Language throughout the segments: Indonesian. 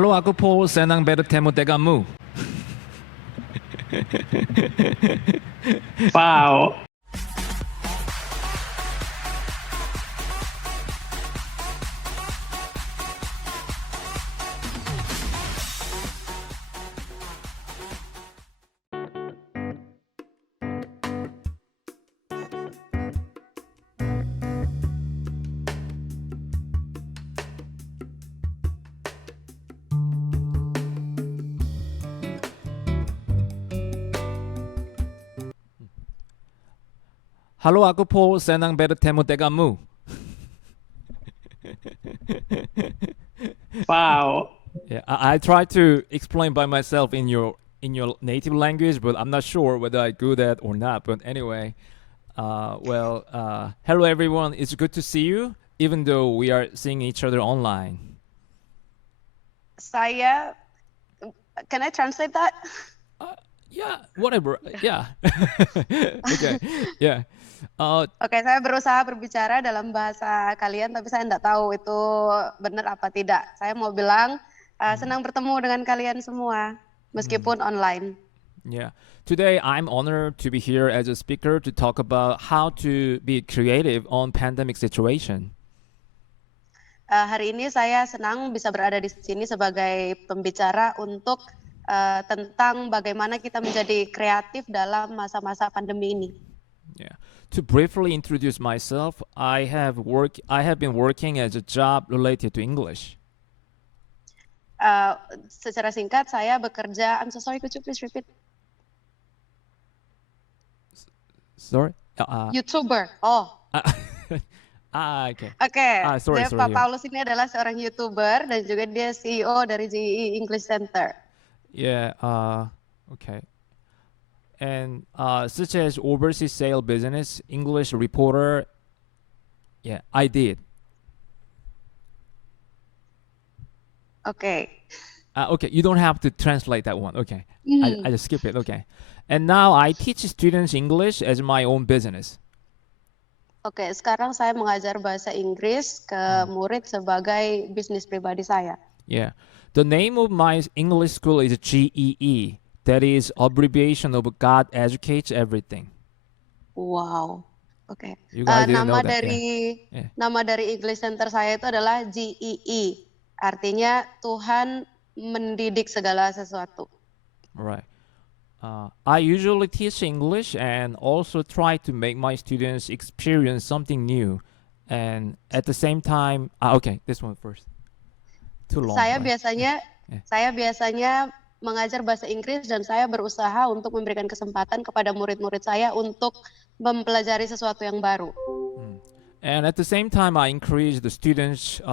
Halo, aku Paul. Senang bertemu denganmu. Wow. Halo, aku Paul. Senang bertemu denganmu. Wow. Yeah, I try to explain by myself in your native language, but I'm not sure whether I do that or not. But anyway, hello everyone. It's good to see you, even though we are seeing each other online. Saya, can I translate that? Yeah, whatever. Yeah. Okay. Yeah. Oke, saya berusaha berbicara dalam bahasa kalian, tapi saya tidak tahu itu benar apa tidak. Saya mau bilang senang bertemu dengan kalian semua, meskipun online. Yeah. Today, I'm honored to be here as a speaker to talk about how to be creative on pandemic situation. Hari ini saya senang bisa berada di sini sebagai pembicara untuk tentang bagaimana kita menjadi kreatif dalam masa-masa pandemi ini. Yeah. To briefly introduce myself, I have been working as a job related to English. Secara singkat, saya bekerja. I'm so sorry, could you please repeat? Sorry. YouTuber. Oh. Okay. Oke. Sorry. Pak Paulus ini adalah seorang YouTuber dan juga dia CEO dari GE English Center. Yeah. Okay. And such as overseas sale business, English reporter. Yeah, I did. Okay. Okay, you don't have to translate that one. Okay, I just skip it. Okay, and now I teach students English as my own business. Oke, sekarang saya mengajar bahasa Inggris ke murid sebagai bisnis pribadi saya. Yeah, the name of my English school is GEE. That is abbreviation of God Educates Everything. Wow. Oke. You guys didn't know Nama that, nama dari English Center saya itu adalah GEE. Artinya Tuhan mendidik segala sesuatu. Right. I usually teach English and also try to make my students experience something new. And at the same time, okay, this one first. Too long. Saya right? biasanya mengajar bahasa Inggris dan saya berusaha untuk memberikan kesempatan kepada murid-murid saya untuk mempelajari sesuatu yang baru. And at the same time, I encourage the students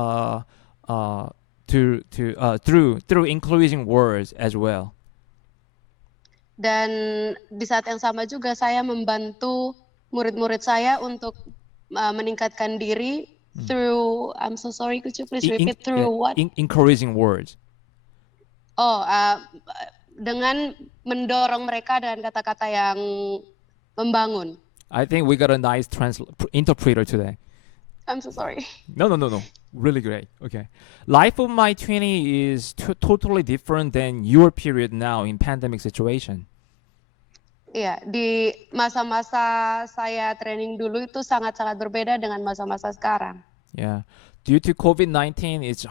through including words as well. Dan di saat yang sama juga saya membantu murid-murid saya untuk meningkatkan diri through, I'm so sorry, could you please repeat through what? Encouraging words. Dengan mendorong mereka dengan kata-kata yang membangun. I think we got a nice interpreter today. I'm so sorry. No. Really great. Okay. Life of my 20 is totally different than your period now in pandemic situation. Iya, di masa-masa saya training dulu itu sangat-sangat berbeda dengan masa-masa sekarang. Yeah. Due to COVID-19, it's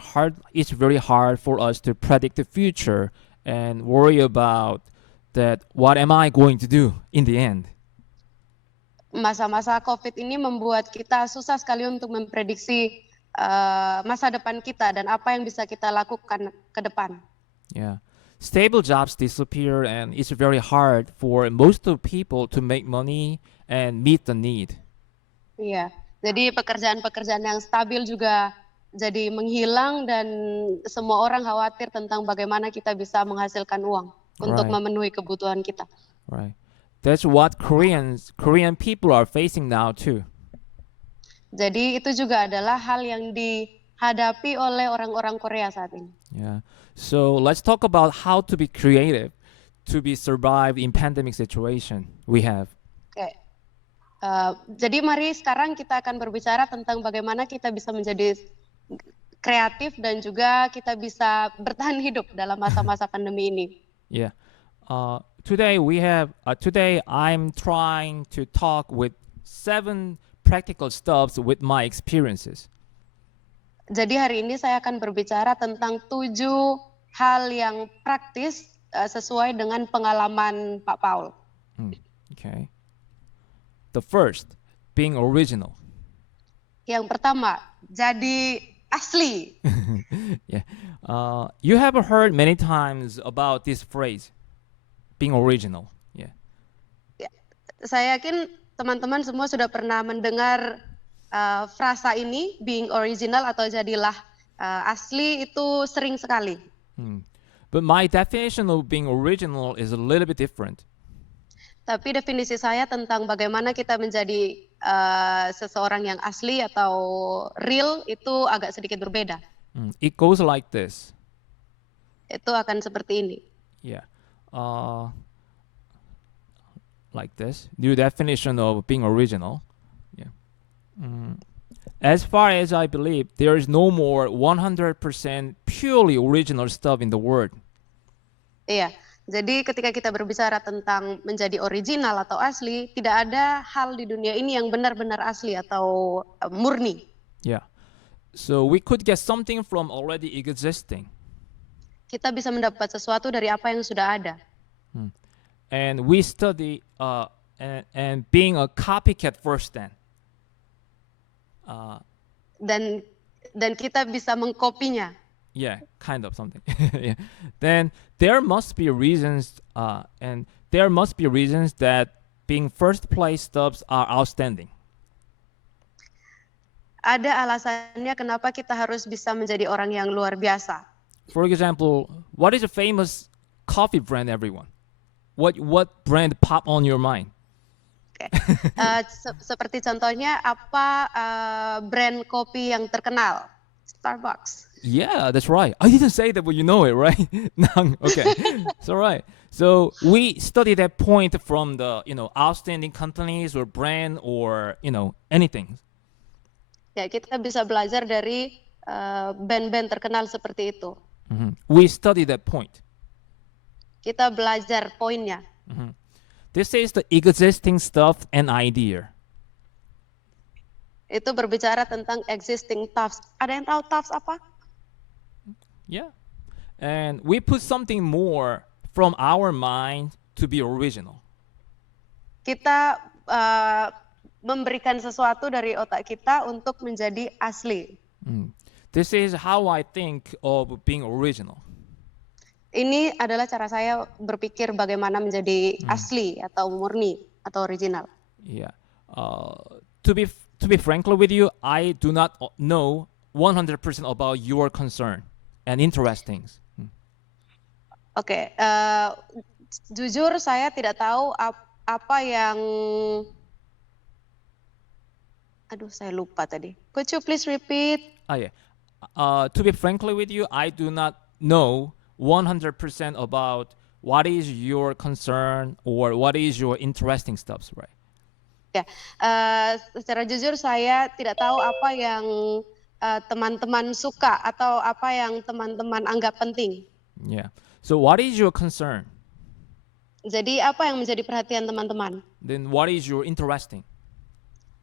very hard for us to predict the future and worry about that what am I going to do in the end. Masa-masa COVID ini membuat kita susah sekali untuk memprediksi masa depan kita dan apa yang bisa kita lakukan ke depan. Yeah. Stable jobs disappear and it's very hard for most of people to make money and meet the need. Iya. Jadi pekerjaan-pekerjaan yang stabil juga jadi menghilang dan semua orang khawatir tentang bagaimana kita bisa menghasilkan uang untuk memenuhi kebutuhan kita. Right. That's what Korean people are facing now too. Jadi itu juga adalah hal yang dihadapi oleh orang-orang Korea saat ini. Yeah. So let's talk about how to be creative to be survive in pandemic situation we have. Oke. Jadi mari sekarang kita akan berbicara tentang bagaimana kita bisa menjadi kreatif dan juga kita bisa bertahan hidup dalam masa-masa pandemi ini. Yeah. Today I'm trying to talk with 7 practical stuffs with my experiences. Jadi hari ini saya akan berbicara tentang 7 hal yang praktis sesuai dengan pengalaman Pak Paul. Okay. The first, being original. Yang pertama, jadi asli. Yeah. You have heard many times about this phrase, being original. Yeah. Saya yakin teman-teman semua sudah pernah mendengar frasa ini, being original atau jadilah asli, itu sering sekali. But my definition of being original is a little bit different. Tapi definisi saya tentang bagaimana kita menjadi seseorang yang asli atau real itu agak sedikit berbeda. It goes like this. Itu akan seperti ini. Yeah. Like this. New definition of being original. Yeah. As far as I believe, there is no more 100% purely original stuff in the world. Iya. Jadi ketika kita berbicara tentang menjadi original atau asli, tidak ada hal di dunia ini yang benar-benar asli atau murni. Yeah. So we could get something from already existing. Kita bisa mendapat sesuatu dari apa yang sudah ada. And we study and being a copycat first then. Dan kita bisa mengkopinya. Yeah, kind of something. Yeah. Then there must be reasons, and there must be reasons that being first place stuffs are outstanding. Ada alasannya kenapa kita harus bisa menjadi orang yang luar biasa. For example, what is a famous coffee brand, everyone? What brand pop on your mind? Okay. Seperti contohnya apa brand kopi yang terkenal? Starbucks. Yeah, that's right. I didn't say that, but you know it, right? Okay, it's all right. So we study that point from the outstanding companies or brand or anything. Ya, kita bisa belajar dari band-band terkenal seperti itu. We study that point. Kita belajar poinnya. This is the existing stuff and idea. Itu berbicara tentang existing thoughts. Ada yang tahu thoughts apa? Yeah. And we put something more from our mind to be original. Kita memberikan sesuatu dari otak kita untuk menjadi asli. This is how I think of being original. Ini adalah cara saya berpikir bagaimana menjadi asli atau murni atau original. Yeah. To be frankly with you, I do not know 100% about your concern and interesting. Oke, jujur saya tidak tahu apa yang saya lupa tadi. Could you please repeat? Yeah. To be frankly with you, I do not know 100% about what is your concern or what is your interesting stuff, right? Ya, secara jujur saya tidak tahu apa yang teman-teman suka atau apa yang teman-teman anggap penting. Yeah. So what is your concern? Jadi apa yang menjadi perhatian teman-teman? Then what is your interesting?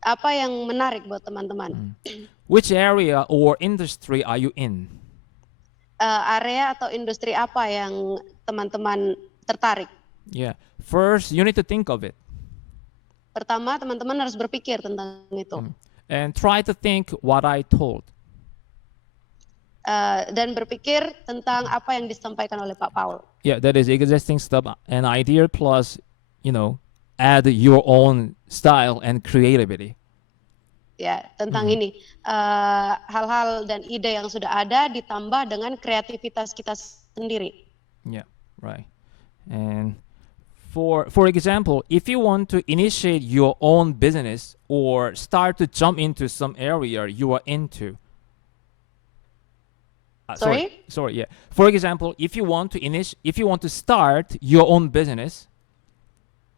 Apa yang menarik buat teman-teman? Which area or industry are you in? Area atau industri apa yang teman-teman tertarik? Yeah. First, you need to think of it. Pertama, teman-teman harus berpikir tentang itu. And try to think what I told. Dan berpikir tentang apa yang disampaikan oleh Pak Paul. Yeah, that is existing stuff and idea plus, add your own style and creativity. Ya, tentang ini hal-hal dan ide yang sudah ada ditambah dengan kreativitas kita sendiri. Yeah, right. And for example, if you want to initiate your own business or start to jump into some area you are into. Sorry, yeah. For example, if you want to start your own business.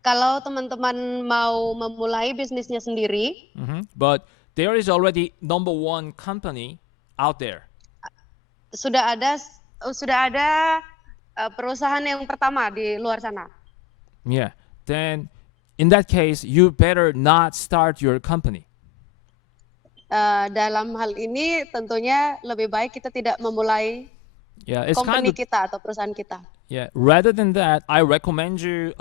Kalau teman-teman mau memulai bisnisnya sendiri, but there is already number one company out there. Sudah ada perusahaan yang pertama di luar sana. Yeah. Then in that case, you better not start your company. Dalam hal ini tentunya lebih baik kita tidak memulai Yeah, it's kind company of kita atau perusahaan kita. yeah. Rather than that, I recommend you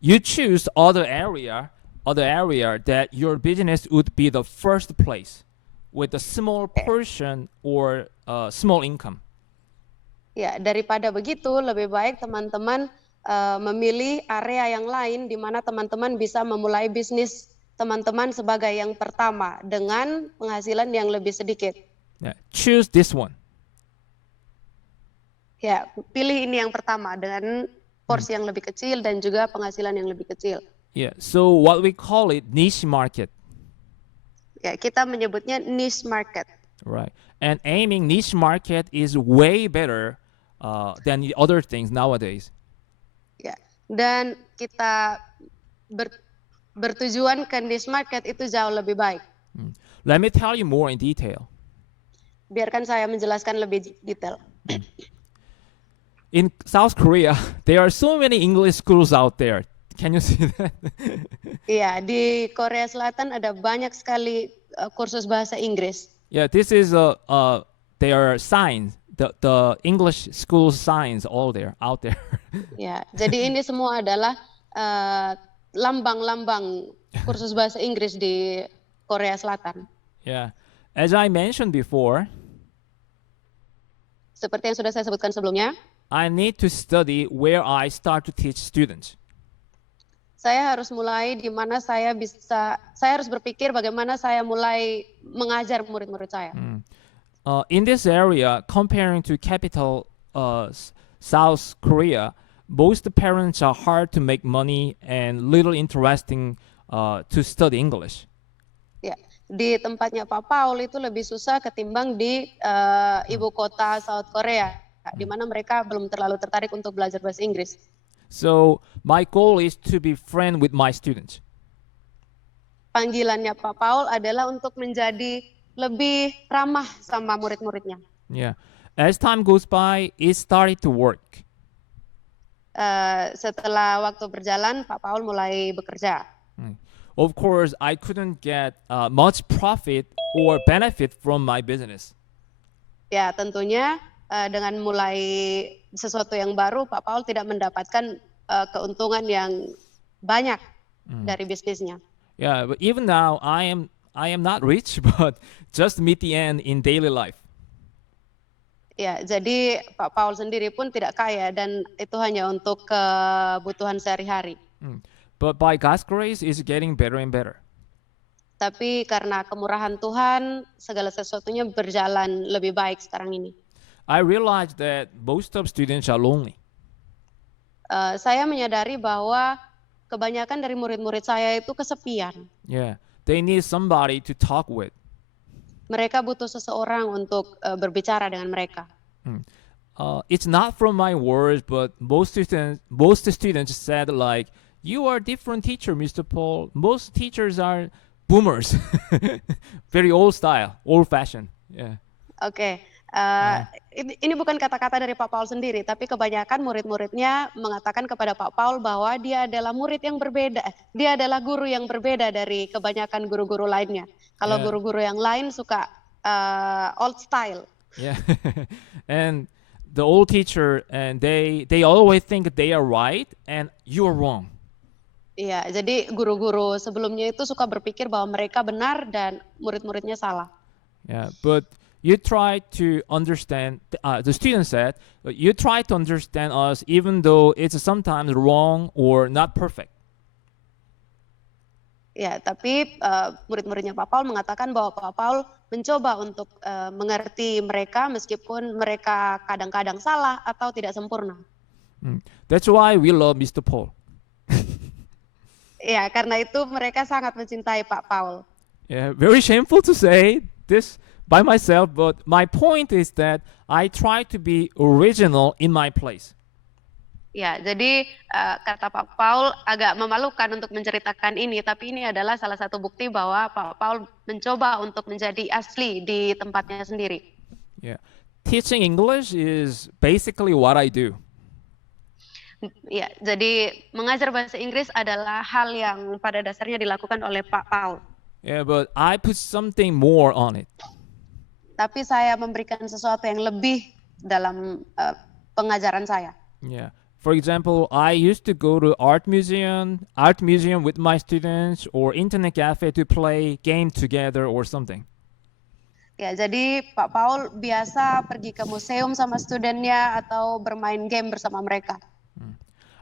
you choose other area that your business would be the first place with a small portion or small income. Ya, daripada begitu lebih baik teman-teman memilih area yang lain di mana teman-teman bisa memulai bisnis teman-teman sebagai yang pertama dengan penghasilan yang lebih sedikit. Yeah, choose this one. Ya, pilih ini yang pertama dengan porsi yang lebih kecil dan juga penghasilan yang lebih kecil. Yeah, so what we call it niche market. Ya, kita menyebutnya niche market. Right. And aiming niche market is way better than the other things nowadays. Ya, dan kita bertujuan ke niche market itu jauh lebih baik. Let me tell you more in detail. Biarkan saya menjelaskan lebih detail. In South Korea, there are so many English schools out there. Can you see that? Iya, di Korea Selatan ada banyak sekali kursus bahasa Inggris. Yeah, this is their signs, the English school signs all there out there. Ya, jadi ini semua adalah lambang-lambang kursus bahasa Inggris di Korea Selatan. Yeah, as I mentioned before, seperti yang sudah saya sebutkan sebelumnya, I need to study where I start to teach students. Saya harus mulai di mana saya harus berpikir bagaimana saya mulai mengajar murid-murid saya. In this area, comparing to capital South Korea, most parents are hard to make money and little interesting to study English. Ya, di tempatnya Pak Paul itu lebih susah ketimbang di ibu kota South Korea, di mana mereka belum terlalu tertarik untuk belajar bahasa Inggris. So my goal is to be friend with my students. Panggilannya Pak Paul adalah untuk menjadi lebih ramah sama murid-muridnya. Yeah, as time goes by, it started to work. Setelah waktu berjalan, Pak Paul mulai bekerja. Of course, I couldn't get much profit or benefit from my business. Ya, tentunya dengan mulai sesuatu yang baru, Pak Paul tidak mendapatkan keuntungan yang banyak dari bisnisnya. Yeah, but even now I am not rich, but just meet the end in daily life. Ya, jadi Pak Paul sendiri pun tidak kaya dan itu hanya untuk kebutuhan sehari-hari. But by God's grace, it's getting better and better. Tapi karena kemurahan Tuhan, segala sesuatunya berjalan lebih baik sekarang ini. I realized that most of students are lonely. Saya menyadari bahwa kebanyakan dari murid-murid saya itu kesepian. Yeah, they need somebody to talk with. Mereka butuh seseorang untuk berbicara dengan mereka. It's not from my words, but most students said like, "You are a different teacher, Mr. Paul. Most teachers are boomers, very old-fashioned." Yeah. Oke. Ini bukan kata-kata dari Pak Paul sendiri, tapi kebanyakan murid-muridnya mengatakan kepada Pak Paul bahwa dia adalah murid yang berbeda, dia adalah guru yang berbeda dari kebanyakan guru-guru lainnya. Kalau guru-guru yang lain suka old style. Yeah, and the old teacher and they always think they are right and you are wrong. Iya, jadi guru-guru sebelumnya itu suka berpikir bahwa mereka benar dan murid-muridnya salah. Yeah, but you try to understand, the student said, you try to understand us even though it's sometimes wrong or not perfect. Ya, tapi murid-muridnya Pak Paul mengatakan bahwa Pak Paul mencoba untuk mengerti mereka meskipun mereka kadang-kadang salah atau tidak sempurna. That's why we love Mr. Paul. Ya, karena itu mereka sangat mencintai Pak Paul. Yeah, very shameful to say this by myself, but my point is that I try to be original in my place. Ya, jadi kata Pak Paul agak memalukan untuk menceritakan ini, tapi ini adalah salah satu bukti bahwa Pak Paul mencoba untuk menjadi asli di tempatnya sendiri. Yeah, teaching English is basically what I do. Ya, jadi mengajar bahasa Inggris adalah hal yang pada dasarnya dilakukan oleh Pak Paul. Yeah, but I put something more on it. Tapi saya memberikan sesuatu yang lebih dalam pengajaran saya. Yeah. For example, I used to go to art museum with my students, or internet cafe to play game together or something. Ya, jadi Pak Paul biasa pergi ke museum sama studennya atau bermain game bersama mereka.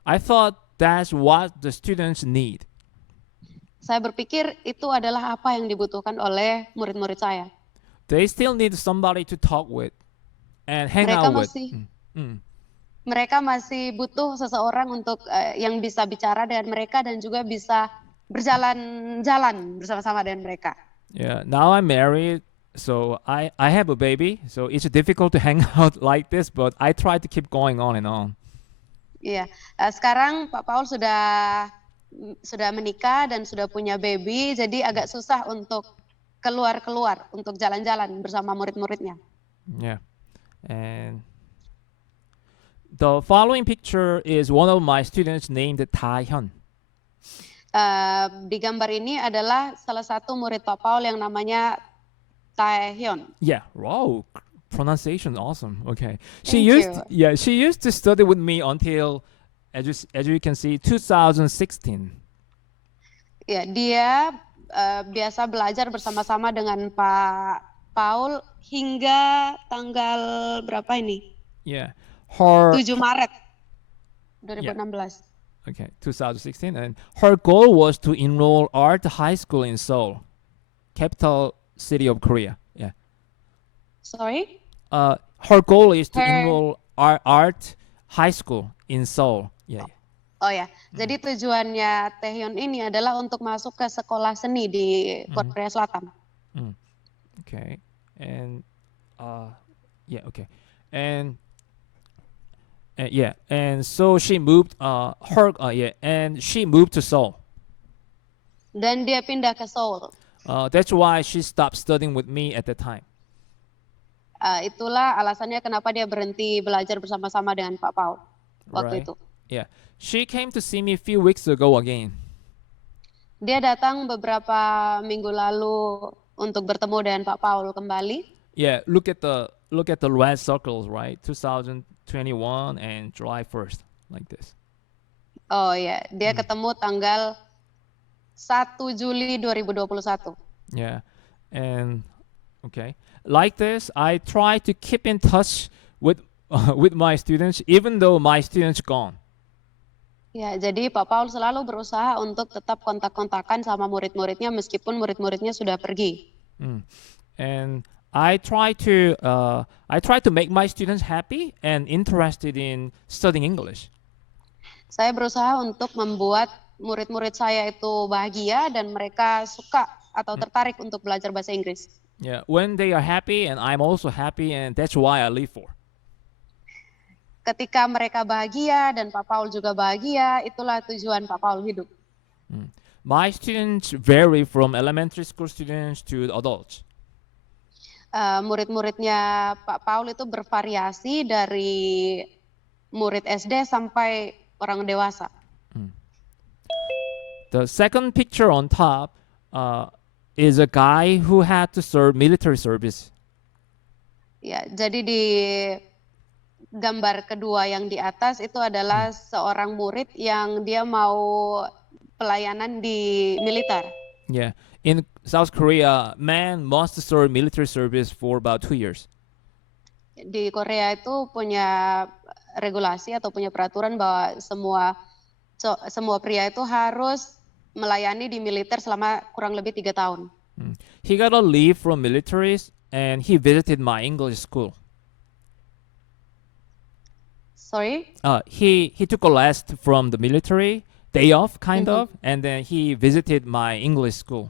I thought that's what the students need. Saya berpikir itu adalah apa yang dibutuhkan oleh murid-murid saya. They still need somebody to talk with and hang Mereka out with. Mereka masih butuh seseorang untuk yang bisa bicara dengan mereka dan juga bisa berjalan-jalan bersama-sama dengan mereka. Yeah, now I'm married, so I have a baby, so it's difficult to hang out like this, but I try to keep going on and on. Iya, sekarang Pak Paul sudah menikah dan sudah punya baby, jadi agak susah untuk keluar untuk jalan-jalan bersama murid-muridnya. Yeah, and the following picture is one of my students named Taehyun. Di gambar ini adalah salah satu murid Pak Paul yang namanya Taehyun. Yeah, wow, pronunciation awesome. Okay, Thank you. she used to study with me until, as you can see, 2016. Ya, dia biasa belajar bersama-sama dengan Pak Paul hingga tanggal berapa ini? Yeah, her 7 Maret 2016. Okay, 2016, and her goal was to enroll art high school in Seoul, capital city of Korea. Yeah. Sorry? Her goal is to Her- enroll art high school in Seoul. Yeah. Oh ya, jadi tujuannya Taehyun ini adalah untuk masuk ke sekolah seni di Korea Selatan. Okay. And okay. And so she moved she moved to Seoul. Dan dia pindah ke Seoul. That's why she stopped studying with me at the time. Itulah alasannya kenapa dia berhenti belajar bersama-sama dengan Pak Paul waktu Right. itu. Yeah. She came to see me a few weeks ago again. Dia datang beberapa minggu lalu untuk bertemu dengan Pak Paul kembali. Yeah, look at the red circles, right? 2021 and July 1st, like this. Oh ya, dia ketemu tanggal 1 Juli 2021. Yeah. And okay. Like this, I try to keep in touch with my students even though my students gone. Ya, jadi Pak Paul selalu berusaha untuk tetap kontak-kontakan sama murid-muridnya meskipun murid-muridnya sudah pergi. And I try to make my students happy and interested in studying English. Saya berusaha untuk membuat murid-murid saya itu bahagia dan mereka suka atau tertarik untuk belajar bahasa Inggris. Yeah, when they are happy and I'm also happy, and that's why I live for. Ketika mereka bahagia dan Pak Paul juga bahagia, itulah tujuan Pak Paul hidup. My students vary from elementary school students to adults. Murid-muridnya Pak Paul itu bervariasi dari murid SD sampai orang dewasa. The second picture on top is a guy who had to serve military service. Ya, jadi di gambar kedua yang di atas itu adalah seorang murid yang dia mau pelayanan di militer. Yeah, in South Korea, man must serve military service for about 2 years. Di Korea itu punya regulasi atau punya peraturan bahwa semua pria itu harus melayani di militer selama kurang lebih 3 tahun. He got a leave from militaries and he visited my English school. Sorry? He took a rest from the military, day off kind of, and then he visited my English school.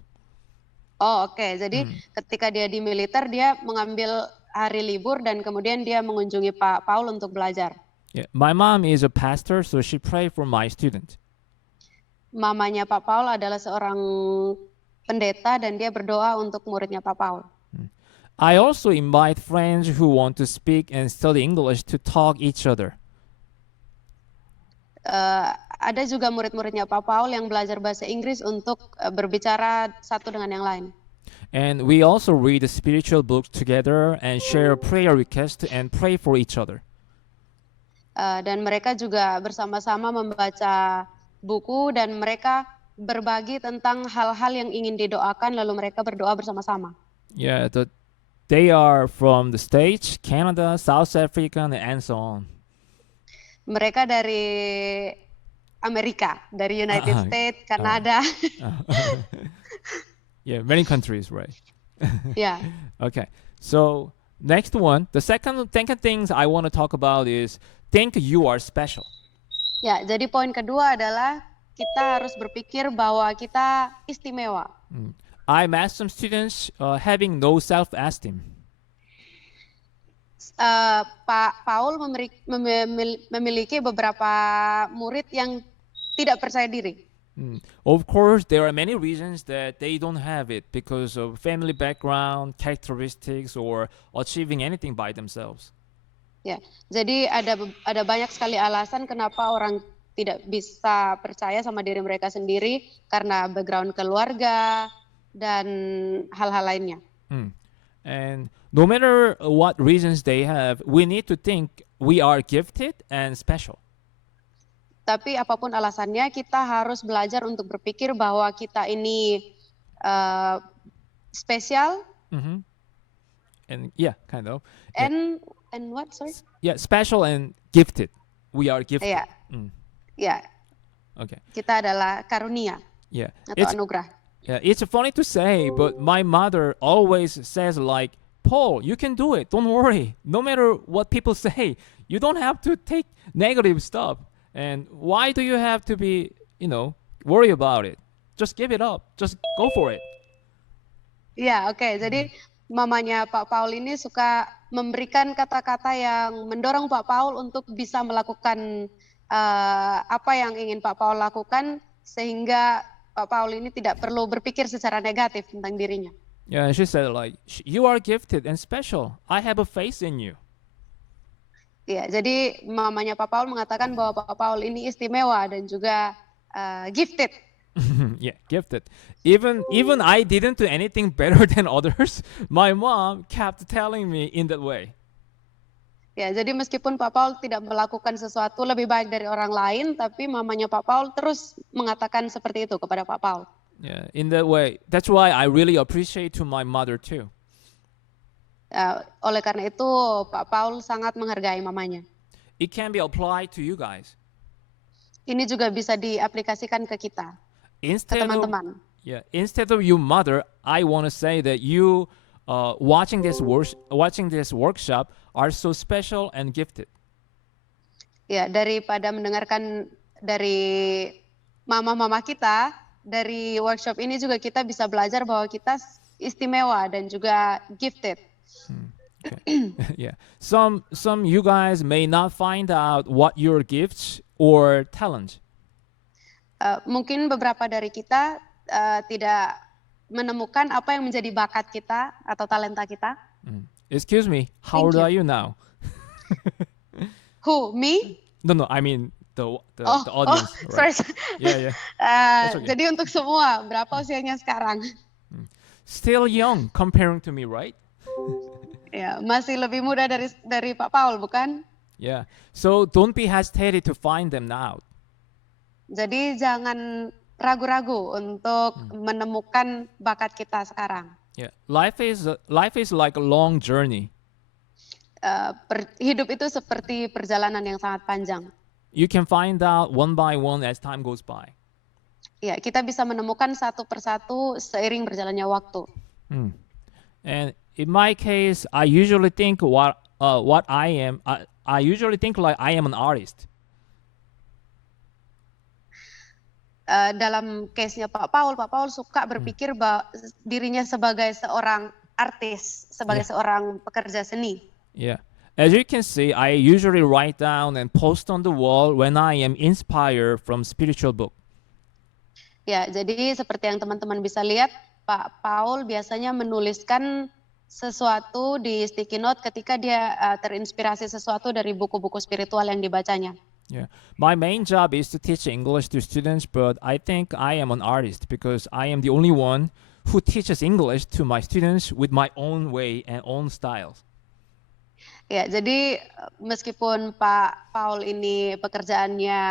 Oh, oke. Jadi ketika dia di militer dia mengambil hari libur dan kemudian dia mengunjungi Pak Paul untuk belajar. Yeah, my mom is a pastor, so she prayed for my student. Mamanya Pak Paul adalah seorang pendeta dan dia berdoa untuk muridnya Pak Paul. I also invite friends who want to speak and study English to talk each other. Ada juga murid-muridnya Pak Paul yang belajar bahasa Inggris untuk berbicara satu dengan yang lain. And we also read the spiritual books together and share prayer requests and pray for each other. Dan mereka juga bersama-sama membaca buku dan mereka berbagi tentang hal-hal yang ingin didoakan lalu mereka berdoa bersama-sama. Yeah, they are from the States, Canada, South Africa, and so on. Mereka dari Amerika, dari United States, Kanada. Yeah, many countries, right? Yeah. Okay, so next one, the second things I want to talk about is think you are special. Ya, jadi poin kedua adalah kita harus berpikir bahwa kita istimewa. I met some students having no self-esteem. Pak Paul memiliki beberapa murid yang tidak percaya diri. Of course, there are many reasons that they don't have it because of family background, characteristics, or achieving anything by themselves. Ya, jadi ada banyak sekali alasan kenapa orang tidak bisa percaya sama diri mereka sendiri karena background keluarga dan hal-hal lainnya. And no matter what reasons they have, we need to think we are gifted and special. Tapi apapun alasannya, kita harus belajar untuk berpikir bahwa kita ini spesial. And yeah, kind of. And what, sorry? Yeah, special and gifted. We are gifted. Yeah. Yeah. Okay. Kita adalah karunia. Yeah. Atau anugerah. Yeah, it's funny to say, but my mother always says like, Paul, you can do it. Don't worry. No matter what people say, you don't have to take negative stuff. And why do you have to be, worry about it? Just give it up. Just go for it. Ya, oke. Jadi mamanya Pak Paul ini suka memberikan kata-kata yang mendorong Pak Paul untuk bisa melakukan apa yang ingin Pak Paul lakukan sehingga Pak Paul ini tidak perlu berpikir secara negatif tentang dirinya. Yeah, she said like, you are gifted and special. I have a faith in you. Ya, jadi mamanya Pak Paul mengatakan bahwa Pak Paul ini istimewa dan juga gifted. Yeah, gifted. Even I didn't do anything better than others. My mom kept telling me in that way. Ya, jadi meskipun Pak Paul tidak melakukan sesuatu lebih baik dari orang lain, tapi mamanya Pak Paul terus mengatakan seperti itu kepada Pak Paul. Yeah, in that way. That's why I really appreciate to my mother too. Oleh karena itu, Pak Paul sangat menghargai mamanya. It can be applied to you guys. Ini juga bisa diaplikasikan ke kita, ke teman-teman. Instead of your mother, I want to say that you watching this workshop are so special and gifted. Ya, daripada mendengarkan dari mama-mama kita, dari workshop ini juga kita bisa belajar bahwa kita istimewa dan juga gifted. Okay. Yeah. Some you guys may not find out what your gifts or talent. Mungkin beberapa dari kita tidak menemukan apa yang menjadi bakat kita atau talenta kita. Excuse me, how old are you now? Who, me? No, I mean the audience. Sorry. Yeah. Okay. Jadi untuk semua, berapa usianya sekarang? Still young comparing to me, right? Ya, masih lebih muda dari Pak Paul, bukan? Yeah. So don't be hesitated to find them out. Jadi jangan ragu-ragu untuk menemukan bakat kita sekarang. Yeah. Life is like a long journey. Hidup itu seperti perjalanan yang sangat panjang. You can find out one by one as time goes by. Ya, kita bisa menemukan satu persatu seiring berjalannya waktu. And in my case, I usually think what I am. I usually think like I am an artist. Dalam case-nya Pak Paul suka berpikir bahwa dirinya sebagai seorang artis, sebagai seorang pekerja seni. Yeah. As you can see, I usually write down and post on the wall when I am inspired from spiritual book. Ya, jadi seperti yang teman-teman bisa lihat, Pak Paul biasanya menuliskan sesuatu di sticky note ketika dia terinspirasi sesuatu dari buku-buku spiritual yang dibacanya. Yeah. My main job is to teach English to students, but I think I am an artist because I am the only one who teaches English to my students with my own way and own styles. Ya, jadi meskipun Pak Paul ini pekerjaannya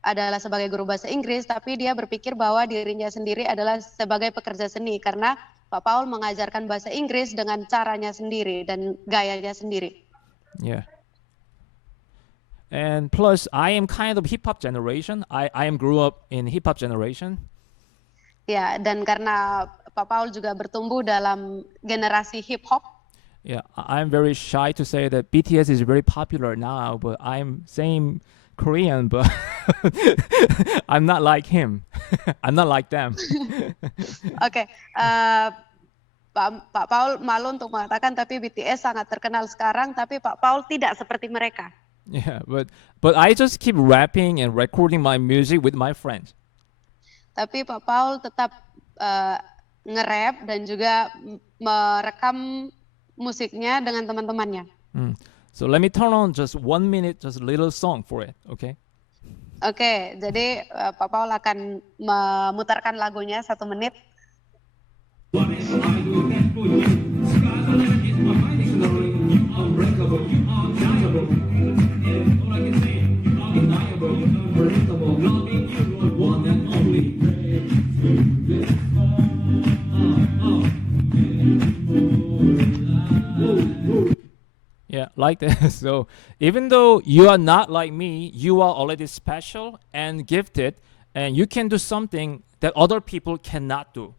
adalah sebagai guru bahasa Inggris, tapi dia berpikir bahwa dirinya sendiri adalah sebagai pekerja seni karena Pak Paul mengajarkan bahasa Inggris dengan caranya sendiri dan gayanya sendiri. Yeah. And plus, I am kind of hip hop generation. I am grew up in hip hop generation. Ya, dan karena Pak Paul juga bertumbuh dalam generasi hip hop. Yeah, I'm very shy to say that BTS is very popular now, but I'm saying Korean, but I'm not like him. I'm not like them. Oke, Pak Paul malu untuk mengatakan tapi BTS sangat terkenal sekarang, tapi Pak Paul tidak seperti mereka. Yeah, but I just keep rapping and recording my music with my friends. Tapi Pak Paul tetap nge-rap dan juga merekam musiknya dengan teman-temannya. So let me turn on just 1 minute, just a little song for it, okay? Oke, jadi Pak Paul akan memutarkan lagunya 1 menit. Yeah, like that. So even though you are not like me, you are already special and gifted, and you can do something that other people cannot do.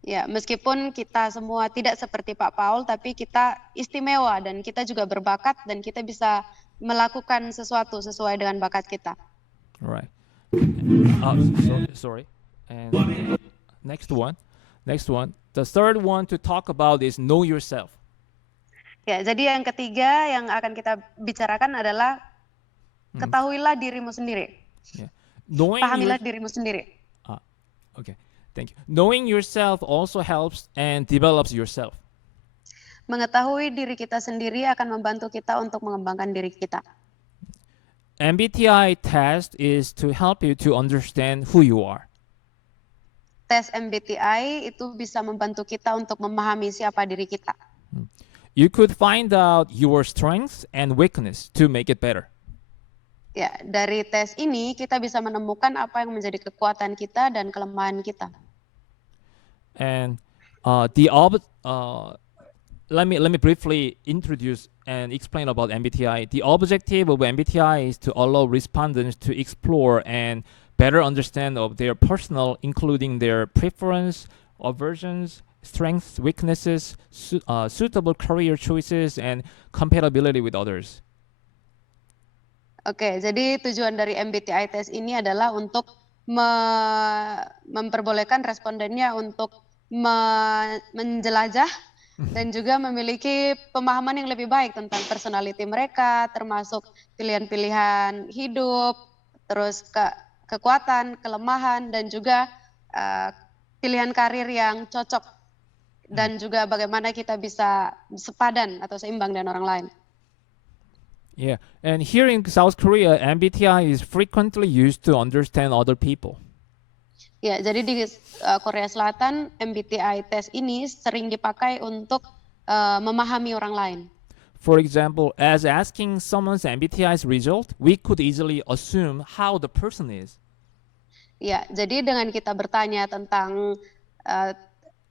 Ya, meskipun kita semua tidak seperti Pak Paul, tapi kita istimewa dan kita juga berbakat dan kita bisa melakukan sesuatu sesuai dengan bakat kita. Right. Sorry. And next one. The third one to talk about is know yourself. Ya, jadi yang ketiga yang akan kita bicarakan adalah ketahuilah dirimu sendiri. Yeah. Pahamilah dirimu sendiri. Okay. Thank you. Knowing yourself also helps and develops yourself. Mengetahui diri kita sendiri akan membantu kita untuk mengembangkan diri kita. MBTI test is to help you to understand who you are. Tes MBTI itu bisa membantu kita untuk memahami siapa diri kita. You could find out your strengths and weakness to make it better. Ya, dari tes ini kita bisa menemukan apa yang menjadi kekuatan kita dan kelemahan kita. And let me briefly introduce and explain about MBTI. The objective of MBTI is to allow respondents to explore and better understand of their personal, including their preference, aversions, strengths, weaknesses, suitable career choices, and compatibility with others. Oke, jadi tujuan dari MBTI test ini adalah untuk memperbolehkan respondennya untuk menjelajah dan juga memiliki pemahaman yang lebih baik tentang personality mereka, termasuk pilihan-pilihan hidup, terus kekuatan, kelemahan, dan juga pilihan karir yang cocok, dan juga bagaimana kita bisa sepadan atau seimbang dengan orang lain. Yeah, and here in South Korea, MBTI is frequently used to understand other people. Ya, jadi di Korea Selatan MBTI test ini sering dipakai untuk memahami orang lain. For example, as asking someone's MBTI's result, we could easily assume how the person is. Ya, jadi dengan kita bertanya tentang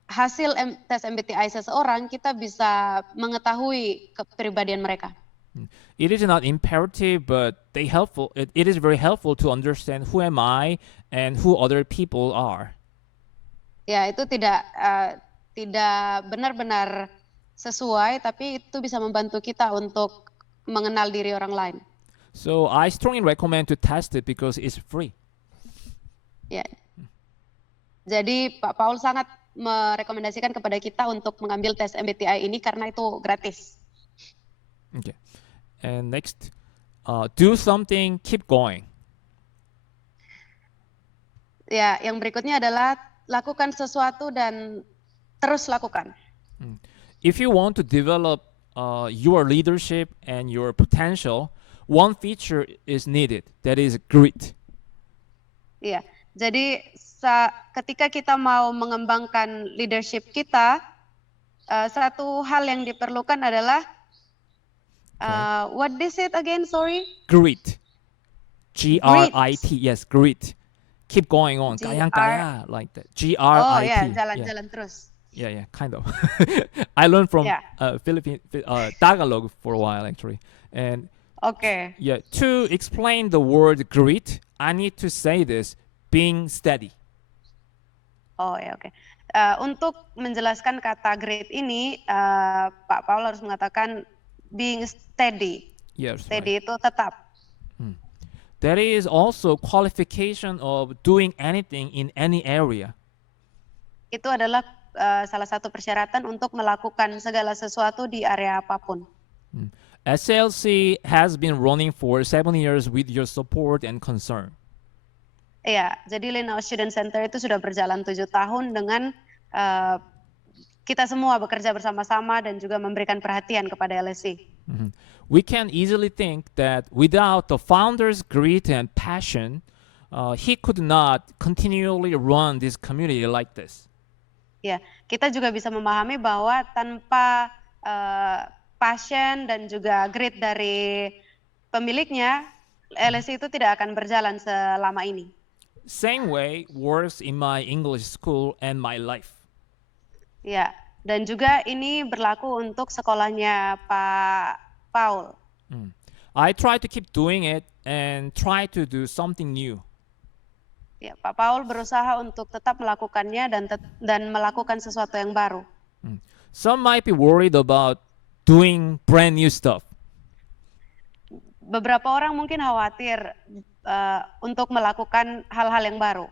hasil tes MBTI seseorang, kita bisa mengetahui kepribadian mereka. It is not imperative, but it is very helpful to understand who am I and who other people are. Ya, itu tidak benar-benar sesuai, tapi itu bisa membantu kita untuk mengenal diri orang lain. So I strongly recommend to test it because it's free. Ya. Jadi Pak Paul sangat merekomendasikan kepada kita untuk mengambil tes MBTI ini karena itu gratis. Okay. And next, do something, keep going. Ya, yang berikutnya adalah lakukan sesuatu dan terus lakukan. if you want to develop your leadership and your potential, one feature is needed. That is grit. Iya, jadi ketika kita mau mengembangkan leadership kita, satu hal yang diperlukan adalah what is it again? Sorry. Grit. G-R-I-T. Yes, grit. Keep going on. Kayang-kaya, like that. G-R-I-T. Oh ya, jalan-jalan terus. Yeah, kind of. I learned from Yeah. Philippine Tagalog for a while actually, and Oke. yeah, to explain the word grit, I need to say this: being steady. Oh ya, oke. Untuk menjelaskan kata grit ini, Pak Paul harus mengatakan being steady. Yes, Steady right. itu tetap. That is also qualification of doing anything in any area. Itu adalah salah satu persyaratan untuk melakukan segala sesuatu di area apapun. SLC has been running for 7 years with your support and concern. Iya, jadi Linnaeus Student Center itu sudah berjalan 7 tahun dengan kita semua bekerja bersama-sama dan juga memberikan perhatian kepada LSC. We can easily think that without the founder's grit and passion, he could not continually run this community like this. Ya, kita juga bisa memahami bahwa tanpa passion dan juga grit dari pemiliknya, LSC itu tidak akan berjalan selama ini. Same way works in my English school and my life. Ya, dan juga ini berlaku untuk sekolahnya Pak Paul. I try to keep doing it and try to do something new. Ya, Pak Paul berusaha untuk tetap melakukannya dan melakukan sesuatu yang baru. Some might be worried about doing brand new stuff. Beberapa orang mungkin khawatir untuk melakukan hal-hal yang baru.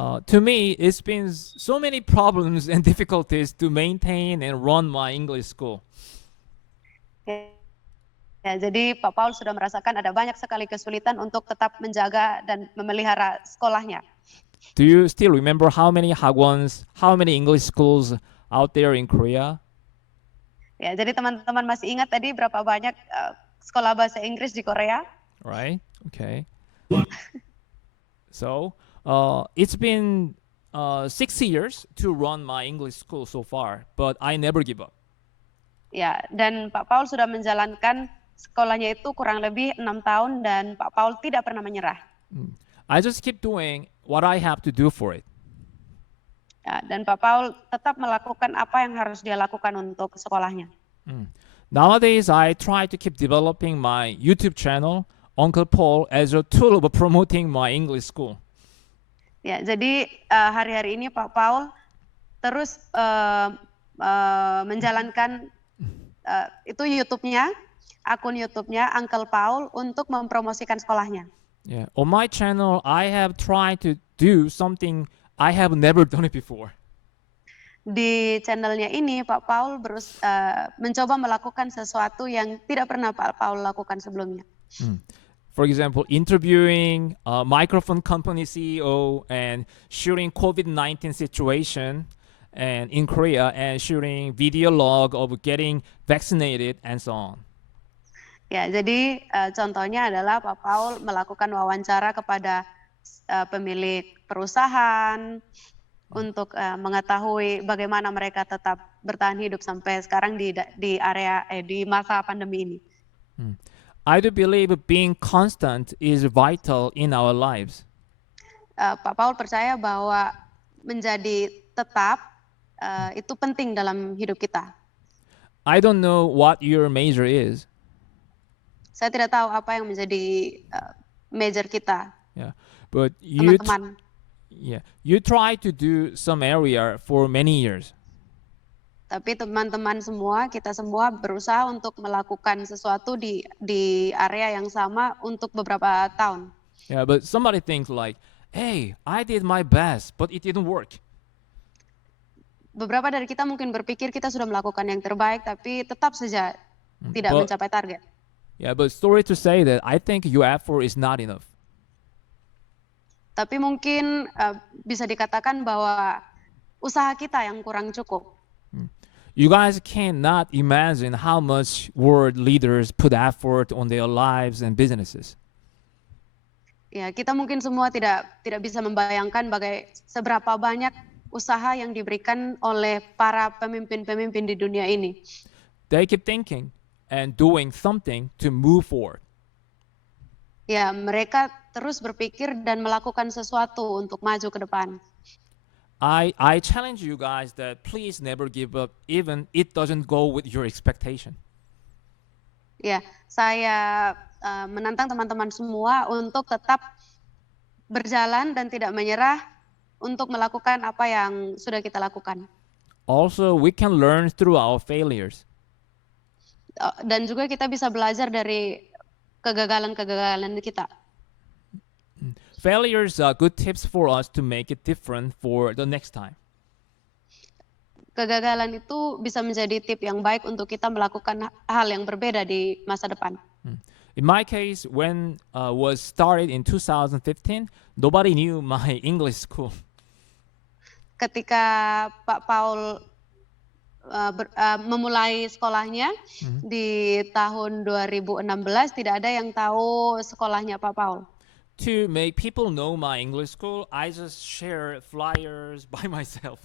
To me, it's been so many problems and difficulties to maintain and run my English school. Ya, jadi Pak Paul sudah merasakan ada banyak sekali kesulitan untuk tetap menjaga dan memelihara sekolahnya. Do you still remember how many hagwons, how many English schools out there in Korea? Ya, jadi teman-teman masih ingat tadi berapa banyak sekolah bahasa Inggris di Korea? Right. Okay. So, it's been 6 years to run my English school so far, but I never give up. Ya, dan Pak Paul sudah menjalankan sekolahnya itu kurang lebih 6 tahun dan Pak Paul tidak pernah menyerah. I just keep doing what I have to do for it. Ya, dan Pak Paul tetap melakukan apa yang harus dia lakukan untuk sekolahnya. Nowadays, I try to keep developing my YouTube channel, Uncle Paul, as a tool of promoting my English school. Ya, jadi hari-hari ini Pak Paul terus menjalankan itu YouTube-nya, akun YouTube-nya Uncle Paul untuk mempromosikan sekolahnya. Yeah, on my channel, I have tried to do something I have never done it before. Di channelnya ini Pak Paul mencoba melakukan sesuatu yang tidak pernah Pak Paul lakukan sebelumnya. For example, interviewing a microphone company CEO and shooting COVID-19 situation and in Korea and shooting video log of getting vaccinated and so on. Ya, jadi contohnya adalah Pak Paul melakukan wawancara kepada pemilik perusahaan untuk mengetahui bagaimana mereka tetap bertahan hidup sampai sekarang di area di masa pandemi ini. I do believe being constant is vital in our lives. Pak Paul percaya bahwa menjadi tetap itu penting dalam hidup kita. I don't know what your major is. Saya tidak tahu apa yang menjadi major kita. Yeah, but you Teman-teman. you try to do some area for many years. Tapi teman-teman semua, kita semua berusaha untuk melakukan sesuatu di area yang sama untuk beberapa tahun. Yeah, but somebody thinks like, hey, I did my best, but it didn't work. Beberapa dari kita mungkin berpikir kita sudah melakukan yang terbaik, tapi tetap saja tidak mencapai target. Yeah, but sorry to say that I think your effort is not enough. Tapi mungkin bisa dikatakan bahwa usaha kita yang kurang cukup. You guys cannot imagine how much world leaders put effort on their lives and businesses. Ya, kita mungkin semua tidak bisa membayangkan seberapa banyak usaha yang diberikan oleh para pemimpin-pemimpin di dunia ini. They keep thinking and doing something to move forward. Ya, mereka terus berpikir dan melakukan sesuatu untuk maju ke depan. I challenge you guys that please never give up even it doesn't go with your expectation. Ya, saya menantang teman-teman semua untuk tetap berjalan dan tidak menyerah untuk melakukan apa yang sudah kita lakukan. Also, we can learn through our failures. Dan juga kita bisa belajar dari kegagalan-kegagalan kita. Failures are good tips for us to make it different for the next time. Kegagalan itu bisa menjadi tip yang baik untuk kita melakukan hal yang berbeda di masa depan. In my case, when was started in 2015, nobody knew my English school. Ketika Pak Paul memulai sekolahnya di tahun 2016, tidak ada yang tahu sekolahnya Pak Paul. To make people know my English school, I just share flyers by myself.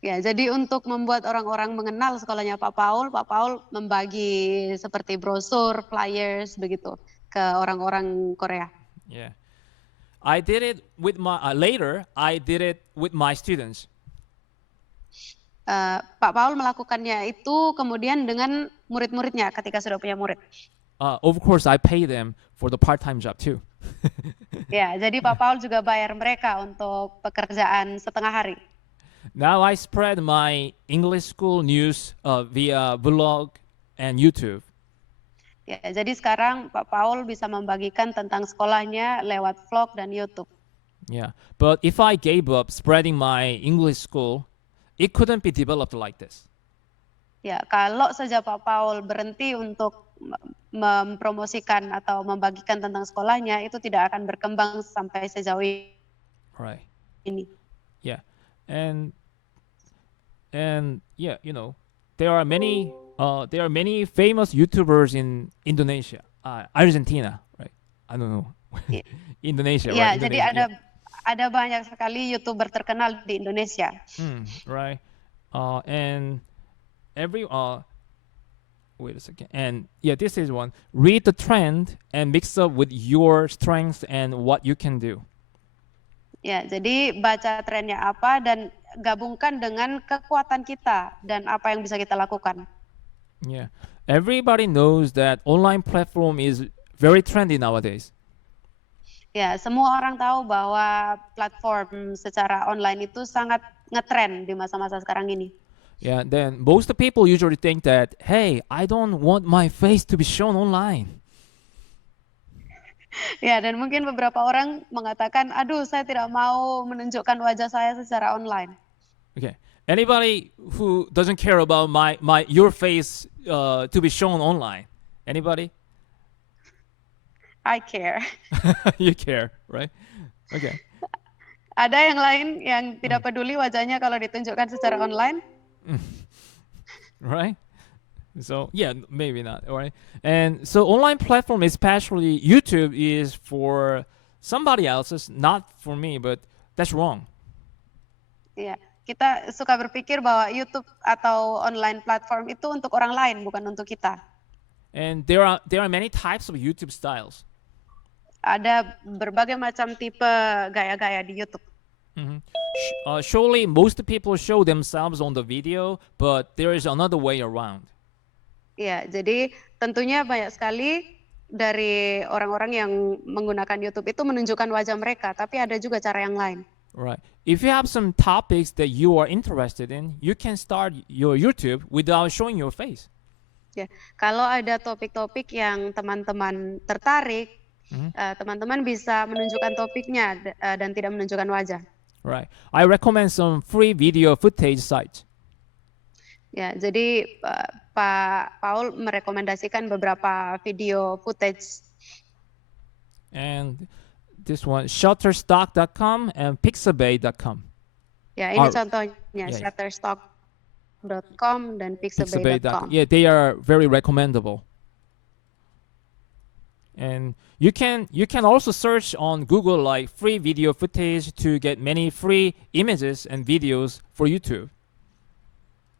Ya, jadi untuk membuat orang-orang mengenal sekolahnya Pak Paul membagi seperti brosur, flyers begitu ke orang-orang Korea. Yeah, I did it with my later. I did it with my students. Pak Paul melakukannya itu kemudian dengan murid-muridnya ketika sudah punya murid. Of course, I pay them for the part-time job too. Ya, jadi Pak Paul juga bayar mereka untuk pekerjaan setengah hari. Now I spread my English school news via blog and YouTube. Ya, jadi sekarang Pak Paul bisa membagikan tentang sekolahnya lewat vlog dan YouTube. Yeah, but if I gave up spreading my English school, it couldn't be developed like this. Ya, kalau saja Pak Paul berhenti untuk mempromosikan atau membagikan tentang sekolahnya, itu tidak akan berkembang sampai sejauh Right. ini. Yeah, and yeah, you know, there are many famous YouTubers in Indonesia, Argentina, right? I don't know, Indonesia. Ya, right? jadi Indonesia, ada banyak sekali YouTuber terkenal di Indonesia. right. And every wait a second. And yeah, this is one. Read the trend and mix up with your strengths and what you can do. Ya, jadi baca trennya apa dan gabungkan dengan kekuatan kita dan apa yang bisa kita lakukan. Yeah. Everybody knows that online platform is very trendy nowadays. Ya, semua orang tahu bahwa platform secara online itu sangat ngetren di masa-masa sekarang ini. Yeah, then most people usually think that, hey, I don't want my face to be shown online. Ya, dan mungkin beberapa orang mengatakan, aduh, saya tidak mau menunjukkan wajah saya secara online. Okay. Anybody who doesn't care about your face to be shown online? Anybody? I care. You care, right? Okay. Ada yang lain yang tidak peduli wajahnya kalau ditunjukkan secara online? Right? So yeah, maybe not. All right. And so online platform, especially YouTube, is for somebody else's, not for me. But that's wrong. Ya, kita suka berpikir bahwa YouTube atau online platform itu untuk orang lain, bukan untuk kita. And there are many types of YouTube styles. Ada berbagai macam tipe gaya-gaya di YouTube. Surely most people show themselves on the video, but there is another way around. Ya, jadi tentunya banyak sekali dari orang-orang yang menggunakan YouTube itu menunjukkan wajah mereka, tapi ada juga cara yang lain. Right. If you have some topics that you are interested in, you can start your YouTube without showing your face. Ya, kalau ada topik-topik yang teman-teman tertarik, teman-teman bisa menunjukkan topiknya dan tidak menunjukkan wajah. Right. I recommend some free video footage sites. Ya, jadi Pak Paul merekomendasikan beberapa video footage. And this one, Shutterstock.com and Pixabay.com. Ya, ini contohnya Shutterstock. pixabay.com dan Pixabay.com. pixabay.com. Yeah, they are very recommendable. And you can also search on Google like free video footage to get many free images and videos for YouTube.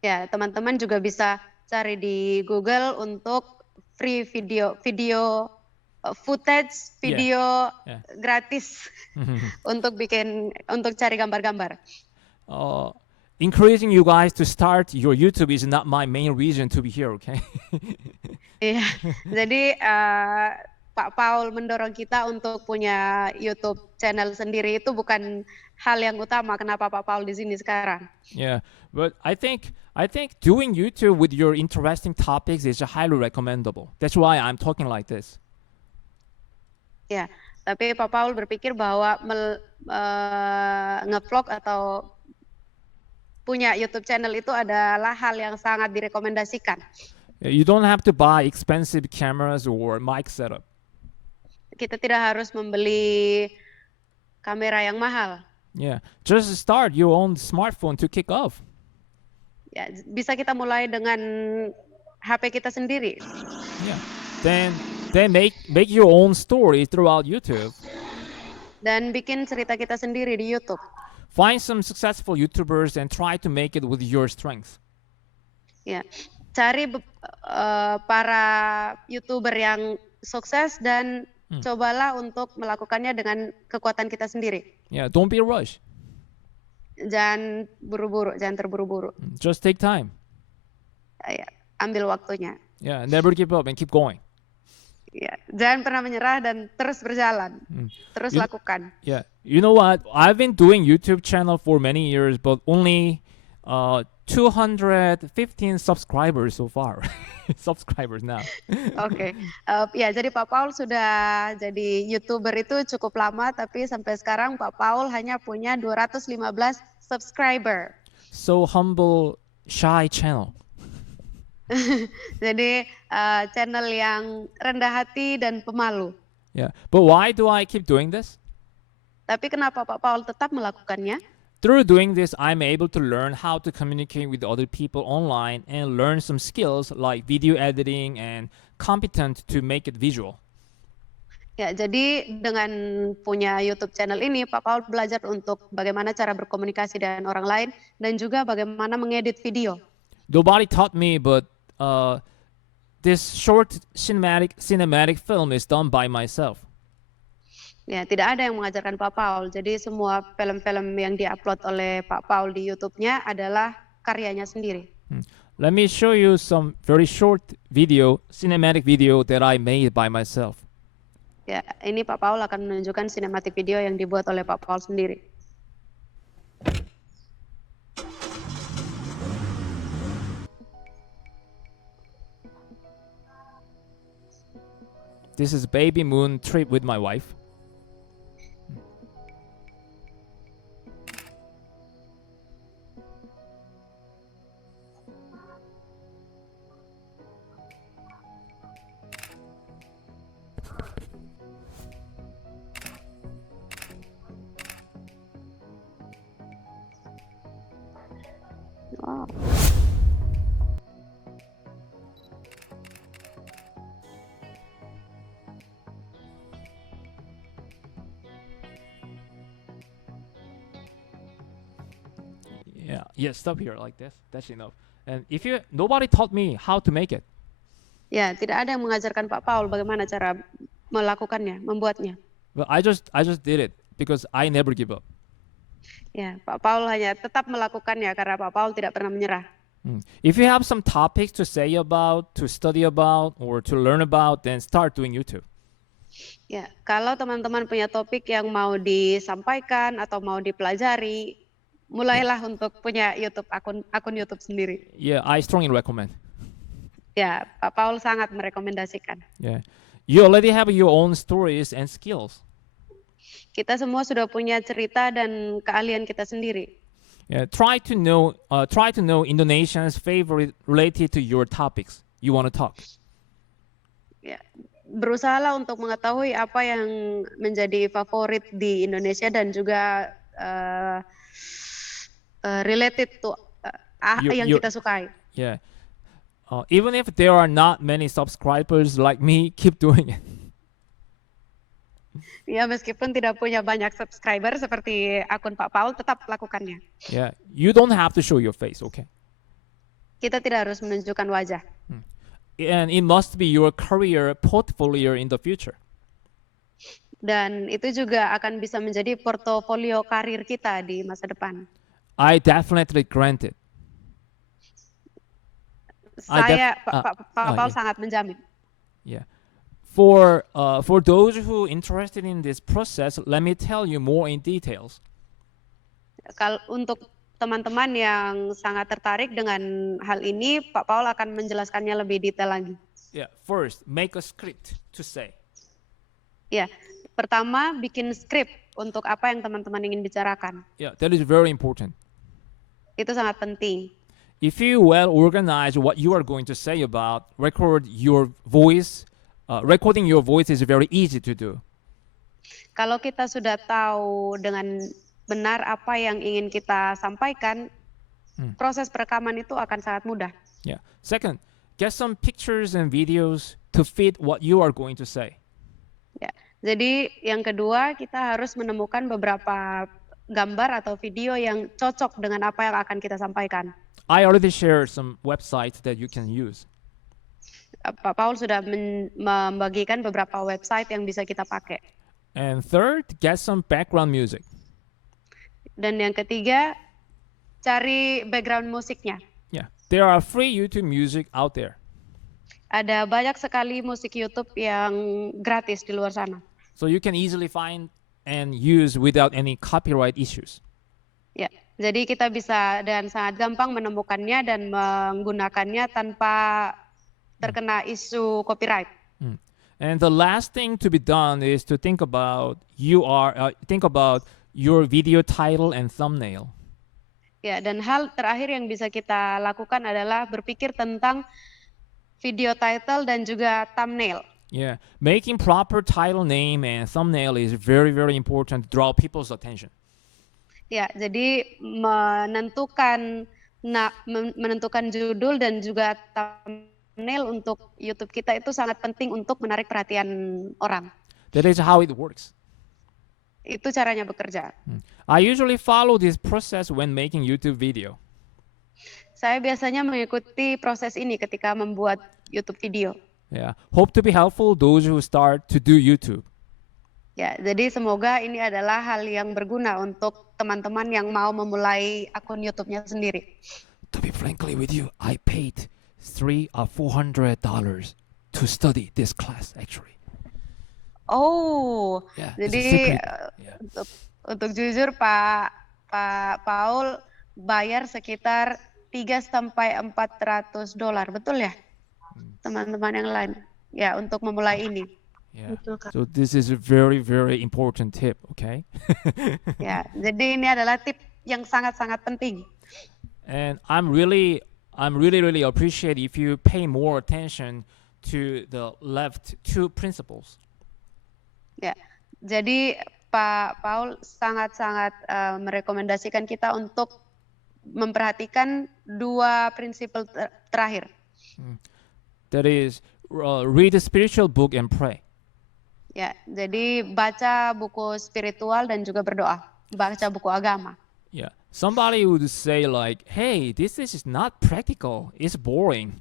Ya, teman-teman juga bisa cari di Google untuk free video footage, video gratis untuk cari gambar-gambar. Encouraging you guys to start your YouTube is not my main reason to be here, okay? Iya, jadi Pak Paul mendorong kita untuk punya YouTube channel sendiri itu bukan hal yang utama kenapa Pak Paul di sini sekarang. Yeah, but I think doing YouTube with your interesting topics is highly recommendable. That's why I'm talking like this. Ya, tapi Pak Paul berpikir bahwa nge-vlog atau punya YouTube channel itu adalah hal yang sangat direkomendasikan. You don't have to buy expensive cameras or mic setup. Kita tidak harus membeli kamera yang mahal. Yeah, just start your own smartphone to kick off. Ya, bisa kita mulai dengan HP kita sendiri. Yeah, then make your own story throughout YouTube. Dan bikin cerita kita sendiri di YouTube. Find some successful YouTubers and try to make it with your strength. Ya, cari para YouTuber yang sukses dan cobalah untuk melakukannya dengan kekuatan kita sendiri. Yeah, don't be rush. Jangan terburu-buru. Just take time. Ya, ambil waktunya. Yeah, never give up and keep going. Ya, jangan pernah menyerah dan terus berjalan. Terus lakukan. Yeah, you know what? I've been doing YouTube channel for many years, but only 215 subscribers so far. Subscribers now. Oke. Ya, jadi Pak Paul sudah jadi YouTuber itu cukup lama, tapi sampai sekarang Pak Paul hanya punya 215 subscriber. So humble, shy channel. Jadi channel yang rendah hati dan pemalu. Yeah, but why do I keep doing this? Tapi kenapa Pak Paul tetap melakukannya? Through doing this, I'm able to learn how to communicate with other people online and learn some skills like video editing and competent to make it visual. Ya, jadi dengan punya YouTube channel ini, Pak Paul belajar untuk bagaimana cara berkomunikasi dengan orang lain dan juga bagaimana mengedit video. Nobody taught me, but this short cinematic film is done by myself. Ya, tidak ada yang mengajarkan Pak Paul. Jadi semua film-film yang diupload oleh Pak Paul di YouTube-nya adalah karyanya sendiri. Let me show you some very short cinematic video that I made by myself. Ya, ini Pak Paul akan menunjukkan cinematic video yang dibuat oleh Pak Paul sendiri. This is baby moon trip with my wife. Wow. Yeah, stop here like this. That's enough. And nobody taught me how to make it. Ya, tidak ada yang mengajarkan Pak Paul bagaimana cara melakukannya, membuatnya. But I just did it because I never give up. Ya, Pak Paul hanya tetap melakukannya karena Pak Paul tidak pernah menyerah. If you have some topics to say about, to study about, or to learn about, then start doing YouTube. Ya, kalau teman-teman punya topik yang mau disampaikan atau mau dipelajari, mulailah untuk punya YouTube akun YouTube sendiri. Yeah, I strongly recommend. Ya, Pak Paul sangat merekomendasikan. Yeah, you already have your own stories and skills. Kita semua sudah punya cerita dan keahlian kita sendiri. Yeah, try to know Indonesians' favorite related to your topics you want to talk. Ya, berusahalah untuk mengetahui apa yang menjadi favorit di Indonesia dan juga related to yang you kita sukai. yeah. Even if there are not many subscribers like me, keep doing it. Ya, meskipun tidak punya banyak subscriber seperti akun Pak Paul, tetap lakukannya. Yeah, you don't have to show your face, okay? Kita tidak harus menunjukkan wajah. And it must be your career portfolio in the future. Dan itu juga akan bisa menjadi portofolio karir kita di masa depan. I definitely grant it. Pak Paul yeah. sangat menjamin. Yeah. For those who interested in this process, let me tell you more in details. Kalau untuk teman-teman yang sangat tertarik dengan hal ini, Pak Paul akan menjelaskannya lebih detail lagi. Yeah. First, make a script to say. Ya, pertama bikin skrip untuk apa yang teman-teman ingin bicarakan. Yeah, that is very important. Itu sangat penting. If you well organize what you are going to say about, record your voice. Recording your voice is very easy to do. Kalau kita sudah tahu dengan benar apa yang ingin kita sampaikan, proses perekaman itu akan sangat mudah. Yeah. Second, get some pictures and videos to fit what you are going to say. Ya. Jadi yang kedua, kita harus menemukan beberapa gambar atau video yang cocok dengan apa yang akan kita sampaikan. I already shared some websites that you can use. Pak Paul sudah membagikan beberapa website yang bisa kita pakai. And third, get some background music. Dan yang ketiga, cari background musiknya. Yeah, there are free YouTube music out there. Ada banyak sekali musik YouTube yang gratis di luar sana. So you can easily find and use without any copyright issues. Ya, jadi kita bisa dan sangat gampang menemukannya dan menggunakannya tanpa terkena isu copyright. And the last thing to be done is to think about your video title and thumbnail. Ya, dan hal terakhir yang bisa kita lakukan adalah berpikir tentang video title dan juga thumbnail. Yeah, making proper title name and thumbnail is very, very important to draw people's attention. Ya, jadi menentukan judul dan juga thumbnail untuk YouTube kita itu sangat penting untuk menarik perhatian orang. That is how it works. Itu caranya bekerja. I usually follow this process when making YouTube video. Saya biasanya mengikuti proses ini ketika membuat YouTube video. Yeah, hope to be helpful those who start to do YouTube. Ya, jadi semoga ini adalah hal yang berguna untuk teman-teman yang mau memulai akun YouTube-nya sendiri. To be frankly with you, I paid $300 or $400 to study this class actually. Oh, Yeah, jadi untuk jujur Pak Paul bayar sekitar $300-400, betul ya? Teman-teman yang lain, ya, untuk memulai ini. Yeah. So this is a very, very important tip, okay? Ya, jadi ini adalah tip yang sangat-sangat penting. And I'm really appreciate if you pay more attention to the left two principles. Ya, jadi Pak Paul sangat-sangat merekomendasikan kita untuk memperhatikan dua prinsip terakhir. That is, read a spiritual book and pray. Ya, jadi baca buku spiritual dan juga berdoa, baca buku agama. Yeah, somebody would say like, "Hey, this is not practical. It's boring."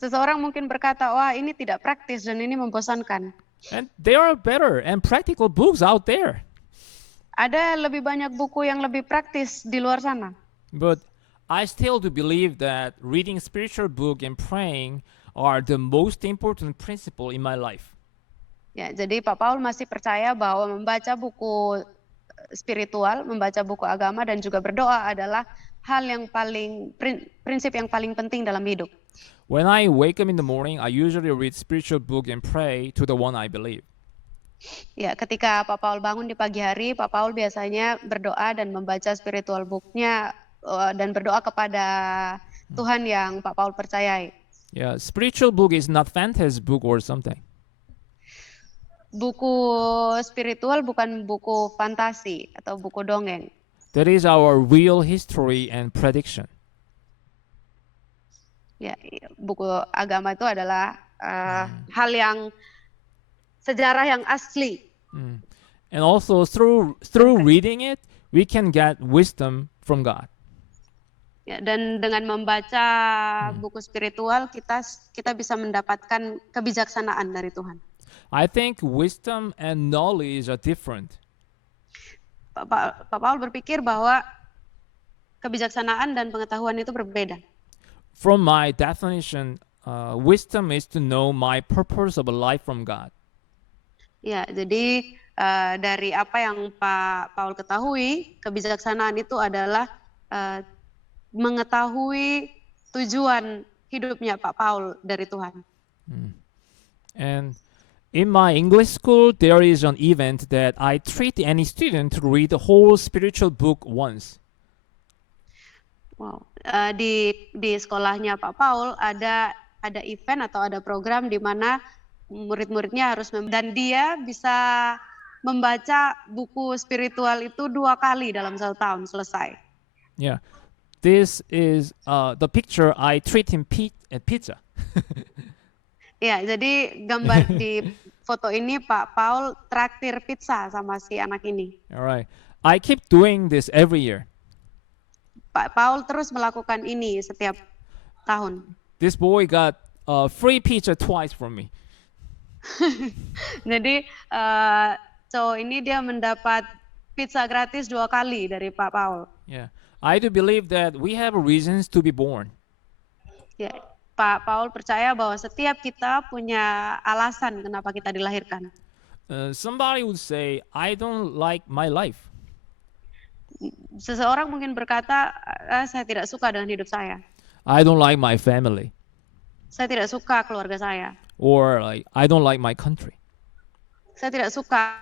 Seseorang mungkin berkata, wah ini tidak praktis dan ini membosankan. And there are better and practical books out there. Ada lebih banyak buku yang lebih praktis di luar sana. But I still do believe that reading spiritual book and praying are the most important principle in my life. Ya, jadi Pak Paul masih percaya bahwa membaca buku spiritual, membaca buku agama dan juga berdoa adalah hal yang prinsip yang paling penting dalam hidup. When I wake up in the morning, I usually read spiritual book and pray to the one I believe. Ya, ketika Pak Paul bangun di pagi hari, Pak Paul biasanya berdoa dan membaca spiritual book-nya dan berdoa kepada Tuhan yang Pak Paul percayai. Yeah, spiritual book is not fantasy book or something. Buku spiritual bukan buku fantasi atau buku dongeng. That is our real history and prediction. Ya, buku agama itu adalah hal yang sejarah yang asli. And also through reading it, we can get wisdom from God. Ya, dan dengan membaca buku spiritual kita bisa mendapatkan kebijaksanaan dari Tuhan. I think wisdom and knowledge are different. Pak Paul berpikir bahwa kebijaksanaan dan pengetahuan itu berbeda. From my definition, wisdom is to know my purpose of a life from God. Ya, jadi dari apa yang Pak Paul ketahui, kebijaksanaan itu adalah mengetahui tujuan hidupnya Pak Paul dari Tuhan. And in my English school, there is an event that I treat any student to read the whole spiritual book once. Wow. Di sekolahnya Pak Paul ada event atau ada program di mana murid-muridnya harus dan dia bisa membaca buku spiritual itu 2 kali dalam 1 tahun selesai. Yeah, this is the picture I treat him pizza. Ya, jadi gambar di foto ini Pak Paul traktir pizza sama si anak ini. Alright, I keep doing this every year. Pak Paul terus melakukan ini setiap tahun. This boy got free pizza twice from me. Jadi cowok ini dia mendapat pizza gratis 2 kali dari Pak Paul. Yeah, I do believe that we have reasons to be born. Ya, Pak Paul percaya bahwa setiap kita punya alasan kenapa kita dilahirkan. Somebody would say, I don't like my life. Seseorang mungkin berkata, saya tidak suka dengan hidup saya. I don't like my family. Saya tidak suka keluarga saya. Or like, I don't like my country. Saya tidak suka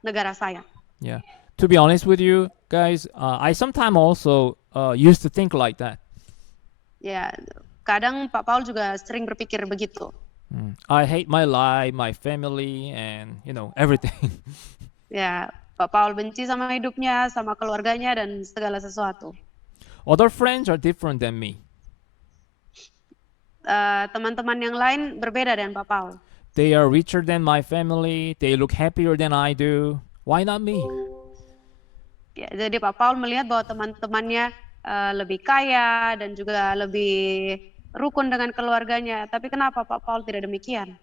negara saya. Yeah. To be honest with you guys, I sometimes also used to think like that. Ya, kadang Pak Paul juga sering berpikir begitu. I hate my life, my family, and everything. Ya, Pak Paul benci sama hidupnya, sama keluarganya dan segala sesuatu. Other friends are different than me. Teman-teman yang lain berbeda dengan Pak Paul. They are richer than my family. They look happier than I do. Why not me? Ya, jadi Pak Paul melihat bahwa teman-temannya lebih kaya dan juga lebih rukun dengan keluarganya. Tapi kenapa Pak Paul tidak demikian?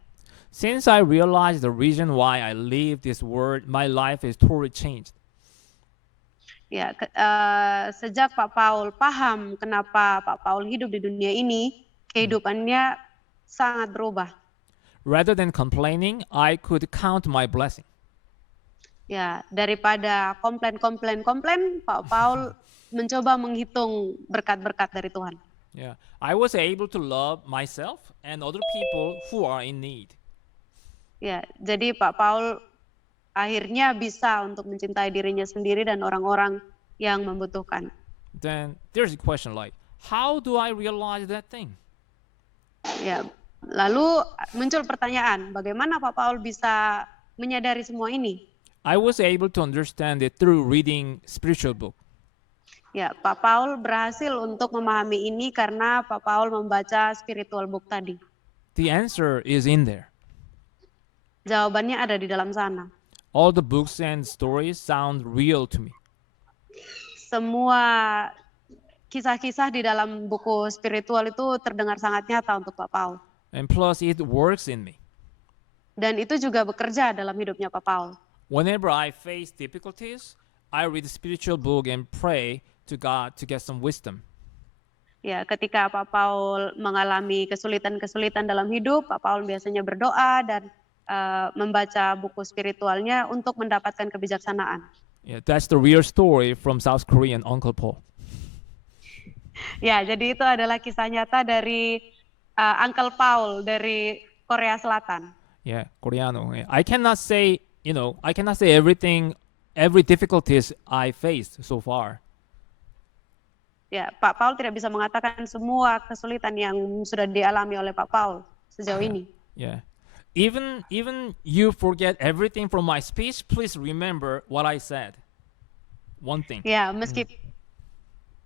Since I realized the reason why I leave this world, my life is totally changed. Ya, sejak Pak Paul paham kenapa Pak Paul hidup di dunia ini, kehidupannya sangat berubah. Rather than complaining, I could count my blessing. Ya, daripada komplain, Pak Paul mencoba menghitung berkat-berkat dari Tuhan. Yeah, I was able to love myself and other people who are in need. Ya, jadi Pak Paul akhirnya bisa untuk mencintai dirinya sendiri dan orang-orang yang membutuhkan. Then there's a question like, how do I realize that thing? Ya, lalu muncul pertanyaan, bagaimana Pak Paul bisa menyadari semua ini? I was able to understand it through reading spiritual book. Ya, Pak Paul berhasil untuk memahami ini karena Pak Paul membaca spiritual book tadi. The answer is in there. Jawabannya ada di dalam sana. All the books and stories sound real to me. Semua kisah-kisah di dalam buku spiritual itu terdengar sangat nyata untuk Pak Paul. And plus it works in me. Dan itu juga bekerja dalam hidupnya Pak Paul. Whenever I face difficulties, I read the spiritual book and pray to God to get some wisdom. Ya, ketika Pak Paul mengalami kesulitan-kesulitan dalam hidup, Pak Paul biasanya berdoa dan membaca buku spiritualnya untuk mendapatkan kebijaksanaan. Yeah, that's the real story from South Korean Uncle Paul. Ya, jadi itu adalah kisah nyata dari Uncle Paul dari Korea Selatan. Yeah, Koreano. I cannot say, I cannot say every difficulties I faced so far. Ya, Pak Paul tidak bisa mengatakan semua kesulitan yang sudah dialami oleh Pak Paul sejauh ini. Yeah. Even you forget everything from my speech, please remember what I said. One thing. Ya,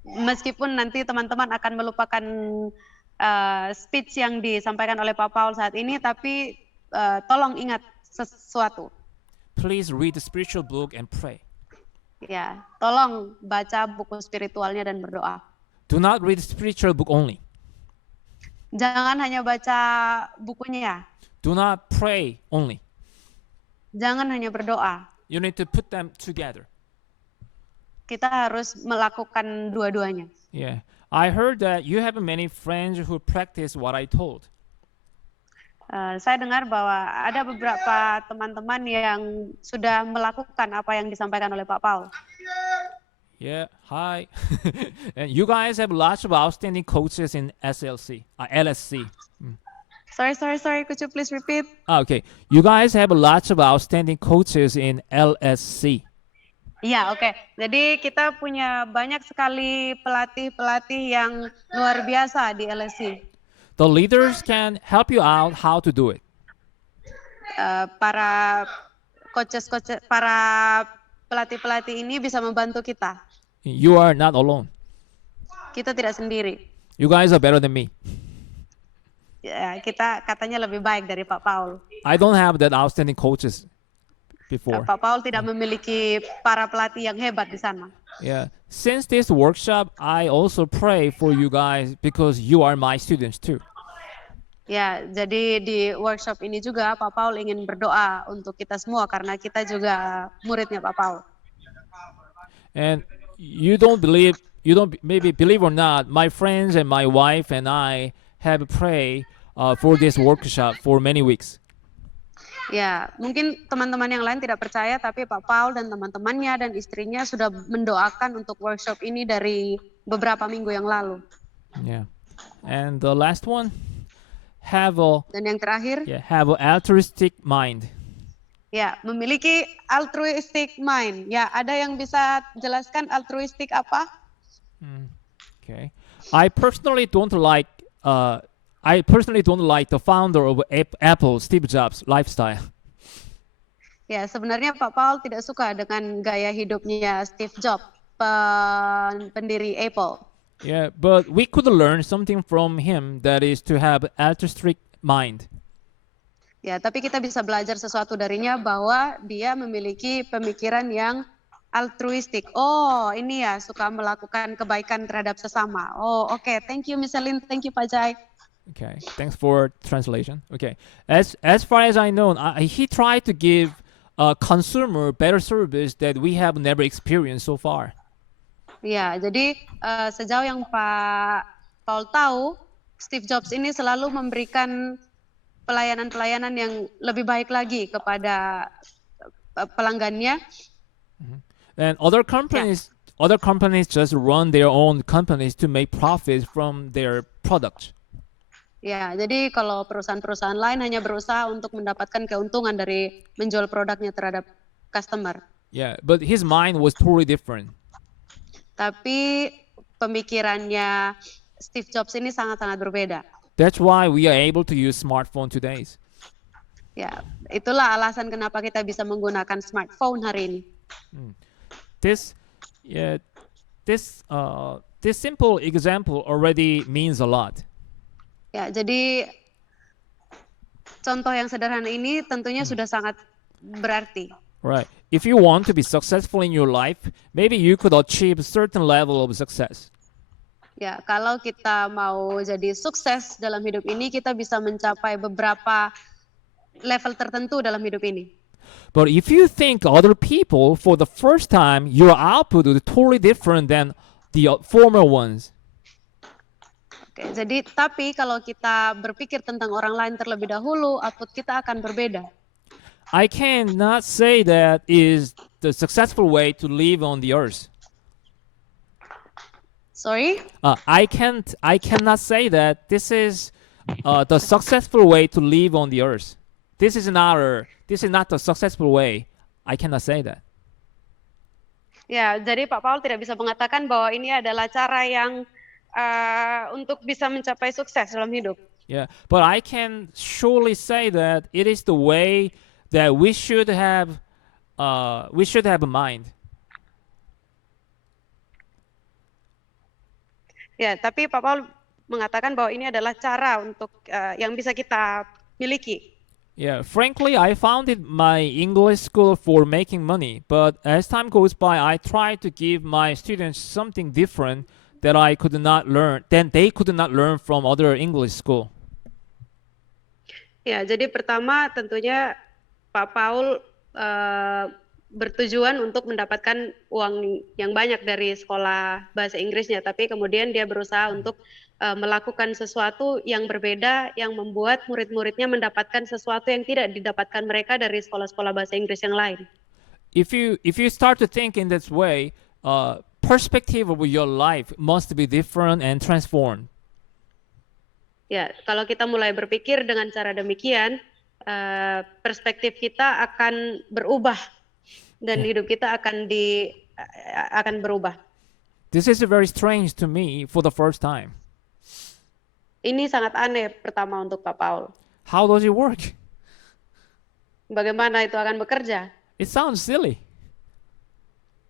meskipun nanti teman-teman akan melupakan speech yang disampaikan oleh Pak Paul saat ini, tapi tolong ingat sesuatu. Please read the spiritual book and pray. Ya, tolong baca buku spiritualnya dan berdoa. Do not read the spiritual book only. Jangan hanya baca bukunya. Do not pray only. Jangan hanya berdoa. You need to put them together. Kita harus melakukan dua-duanya. Yeah. I heard that you have many friends who practice what I told. Saya dengar bahwa ada beberapa teman-teman yang sudah melakukan apa yang disampaikan oleh Pak Paul. Yeah, hi. And you guys have lots of outstanding coaches in LSC. Sorry. Could you please repeat? Okay. You guys have lots of outstanding coaches in LSC. Ya, oke. Jadi kita punya banyak sekali pelatih-pelatih yang luar biasa di LSC. The leaders can help you out how to do it. Para para pelatih-pelatih ini bisa membantu kita. You are not alone. Kita tidak sendiri. You guys are better than me. Ya, kita katanya lebih baik dari Pak Paul. I don't have that outstanding coaches before. Pak Paul tidak memiliki para pelatih yang hebat di sana. Yeah. Since this workshop, I also pray for you guys because you are my students too. Ya, jadi di workshop ini juga Pak Paul ingin berdoa untuk kita semua karena kita juga muridnya Pak Paul. And maybe believe or not, my friends and my wife and I have prayed for this workshop for many weeks. Ya, mungkin teman-teman yang lain tidak percaya, tapi Pak Paul dan teman-temannya dan istrinya sudah mendoakan untuk workshop ini dari beberapa minggu yang lalu. Yeah. And the last one, dan yang terakhir, have an altruistic mind. Ya, memiliki altruistic mind. Ya, ada yang bisa jelaskan altruistic apa? Okay. I personally don't like the founder of Apple, Steve Jobs' lifestyle. Ya, sebenarnya Pak Paul tidak suka dengan gaya hidupnya Steve Jobs, pendiri Apple. Yeah, but we could learn something from him, that is to have altruistic mind. Ya, tapi kita bisa belajar sesuatu darinya bahwa dia memiliki pemikiran yang altruistik. Oh, ini ya, suka melakukan kebaikan terhadap sesama. Oh, okay. Thank you, Miss Elin. Thank you, Pak Jai. Okay, thanks for translation. Okay, as far as I know, he tried to give a consumer better service that we have never experienced so far. Ya, jadi sejauh yang Pak Paul tahu, Steve Jobs ini selalu memberikan pelayanan-pelayanan yang lebih baik lagi kepada pelanggannya. And other companies just run their own companies to make profits from their product. Ya, jadi kalau perusahaan-perusahaan lain hanya berusaha untuk mendapatkan keuntungan dari menjual produknya terhadap customer. Yeah, but his mind was totally different. Tapi pemikirannya Steve Jobs ini sangat-sangat berbeda. That's why we are able to use smartphone today. Ya, itulah alasan kenapa kita bisa menggunakan smartphone hari ini. This simple example already means a lot. Ya, jadi contoh yang sederhana ini tentunya sudah sangat berarti. Right. If you want to be successful in your life, maybe you could achieve a certain level of success. Ya, kalau kita mau jadi sukses dalam hidup ini, kita bisa mencapai beberapa level tertentu dalam hidup ini. But if you think other people for the first time, your output is totally different than the former ones. Oke, jadi tapi kalau kita berpikir tentang orang lain terlebih dahulu, output kita akan berbeda. I cannot say that is the successful way to live on the earth. Sorry? I cannot say that this is the successful way to live on the earth. This is not the successful way. I cannot say that. Ya, jadi Pak Paul tidak bisa mengatakan bahwa ini adalah cara yang untuk bisa mencapai sukses dalam hidup. Yeah, but I can surely say that it is the way that we should have a mind. Ya, tapi Pak Paul mengatakan bahwa ini adalah cara untuk yang bisa kita miliki. Yeah, frankly, I founded my English school for making money, but as time goes by, I try to give my students something different that I could not learn, then they could not learn from other English school. Ya, jadi pertama tentunya Pak Paul bertujuan untuk mendapatkan uang yang banyak dari sekolah bahasa Inggrisnya, tapi kemudian dia berusaha untuk melakukan sesuatu yang berbeda yang membuat murid-muridnya mendapatkan sesuatu yang tidak didapatkan mereka dari sekolah-sekolah bahasa Inggris yang lain. If you start to think in this way, perspective of your life must be different and transformed. Ya, kalau kita mulai berpikir dengan cara demikian, perspektif kita akan berubah dan hidup kita akan berubah. This is very strange to me for the first time. Ini sangat aneh pertama untuk Pak Paul. How does it work? Bagaimana itu akan bekerja? It sounds silly.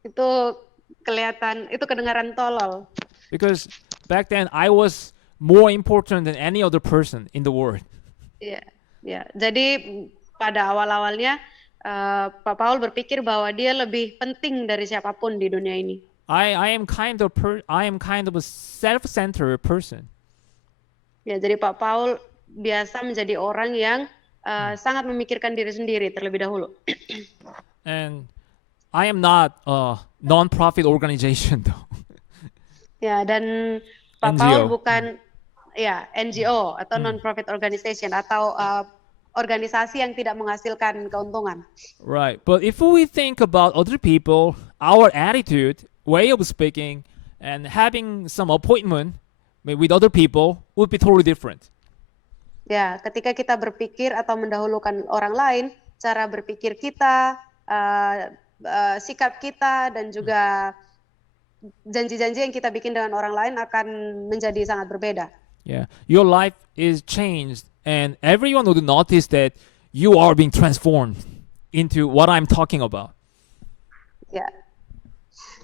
Itu kedengaran tolol. Because back then I was more important than any other person in the world. Ya, ya. Jadi pada awal-awalnya Pak Paul berpikir bahwa dia lebih penting dari siapapun di dunia ini. I am kind of a self-centered person. Ya, jadi Pak Paul biasa menjadi orang yang sangat memikirkan diri sendiri terlebih dahulu. And I am not a non-profit organization though. Ya, dan Pak NGO. Paul bukan NGO atau non-profit organization atau organisasi yang tidak menghasilkan keuntungan. Right. But if we think about other people, our attitude, way of speaking, and having some appointment with other people would be totally different. Ya, ketika kita berpikir atau mendahulukan orang lain, cara berpikir kita, sikap kita, dan juga janji-janji yang kita bikin dengan orang lain akan menjadi sangat berbeda. Yeah, your life is changed, and everyone would notice that you are being transformed into what I'm talking about. Ya,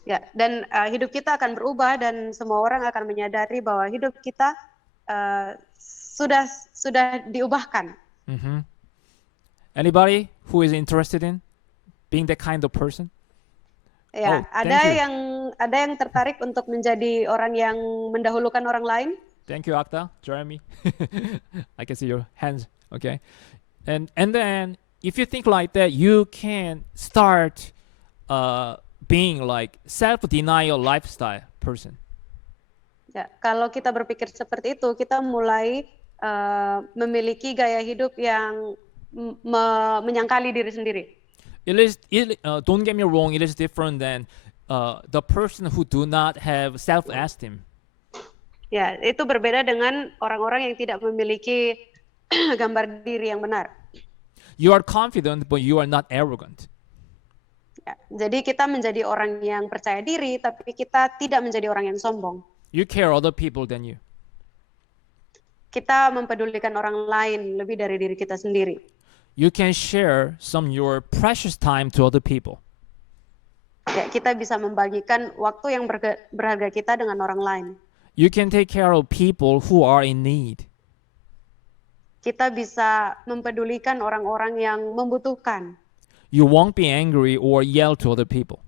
ya, dan hidup kita akan berubah dan semua orang akan menyadari bahwa hidup kita sudah diubahkan. Mm-hmm. Anybody who is interested in being that kind of person? Ya, ada yang tertarik untuk menjadi orang yang mendahulukan orang lain. Thank you, Akta, Jeremy. I can see your hands. Okay, and then if you think like that, you can start being like self-denial lifestyle person. Ya, kalau kita berpikir seperti itu, kita mulai memiliki gaya hidup yang menyangkali diri sendiri. Don't get me wrong, it is different than the person who do not have self-esteem. Ya, itu berbeda dengan orang-orang yang tidak memiliki gambar diri yang benar. You are confident, but you are not arrogant. Ya, jadi kita menjadi orang yang percaya diri, tapi kita tidak menjadi orang yang sombong. You care other people than you. Kita mempedulikan orang lain lebih dari diri kita sendiri. You can share some your precious time to other people. Ya, kita bisa membagikan waktu yang berharga kita dengan orang lain. You can take care of people who are in need. Kita bisa mempedulikan orang-orang yang membutuhkan. You won't be angry or yell to other people.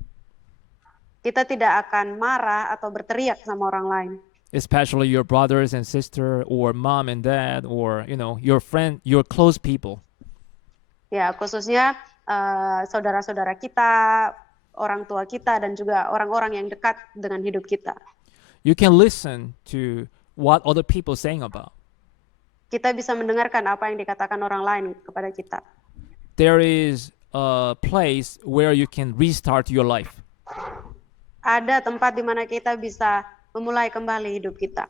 Kita tidak akan marah atau berteriak sama orang lain. Especially your brothers and sister or mom and dad or your friend, your close people. Ya, khususnya saudara-saudara kita, orang tua kita, dan juga orang-orang yang dekat dengan hidup kita. You can listen to what other people saying about. Kita bisa mendengarkan apa yang dikatakan orang lain kepada kita. There is a place where you can restart your life. Ada tempat di mana kita bisa memulai kembali hidup kita.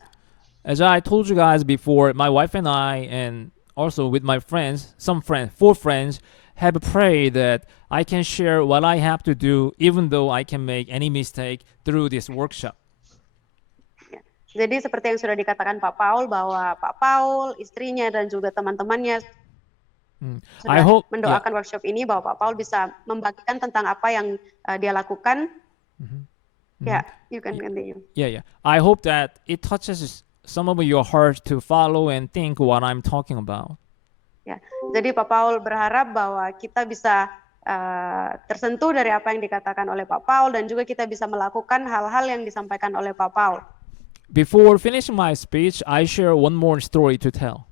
As I told you guys before, my wife and I, and also with my friends, 4 friends, have prayed that I can share what I have to do, even though I can make any mistake through this workshop. Jadi seperti yang sudah dikatakan Pak Paul, bahwa Pak Paul, istrinya, dan juga teman-temannya sudah mendoakan workshop ini, bahwa Pak Paul bisa membagikan tentang apa yang dia lakukan. Yeah, you can continue. Yeah. I hope that it touches some of your heart to follow and think what I'm talking about. Ya, jadi Pak Paul berharap bahwa kita bisa tersentuh dari apa yang dikatakan oleh Pak Paul dan juga kita bisa melakukan hal-hal yang disampaikan oleh Pak Paul. Before finishing my speech, I share one more story to tell.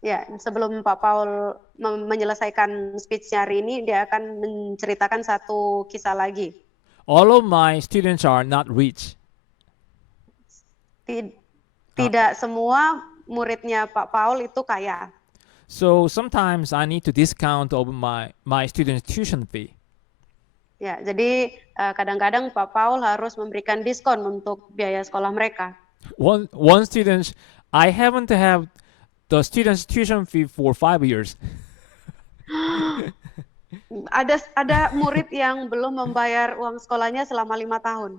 Ya, sebelum Pak Paul menyelesaikan speech-nya hari ini, dia akan menceritakan satu kisah lagi. All of my students are not rich. Tidak semua muridnya Pak Paul itu kaya. So sometimes I need to discount over my students' tuition fee. Ya, jadi kadang-kadang Pak Paul harus memberikan diskon untuk biaya sekolah mereka. One student, I haven't have the student's tuition fee for 5 years. Ada murid yang belum membayar uang sekolahnya selama 5 tahun.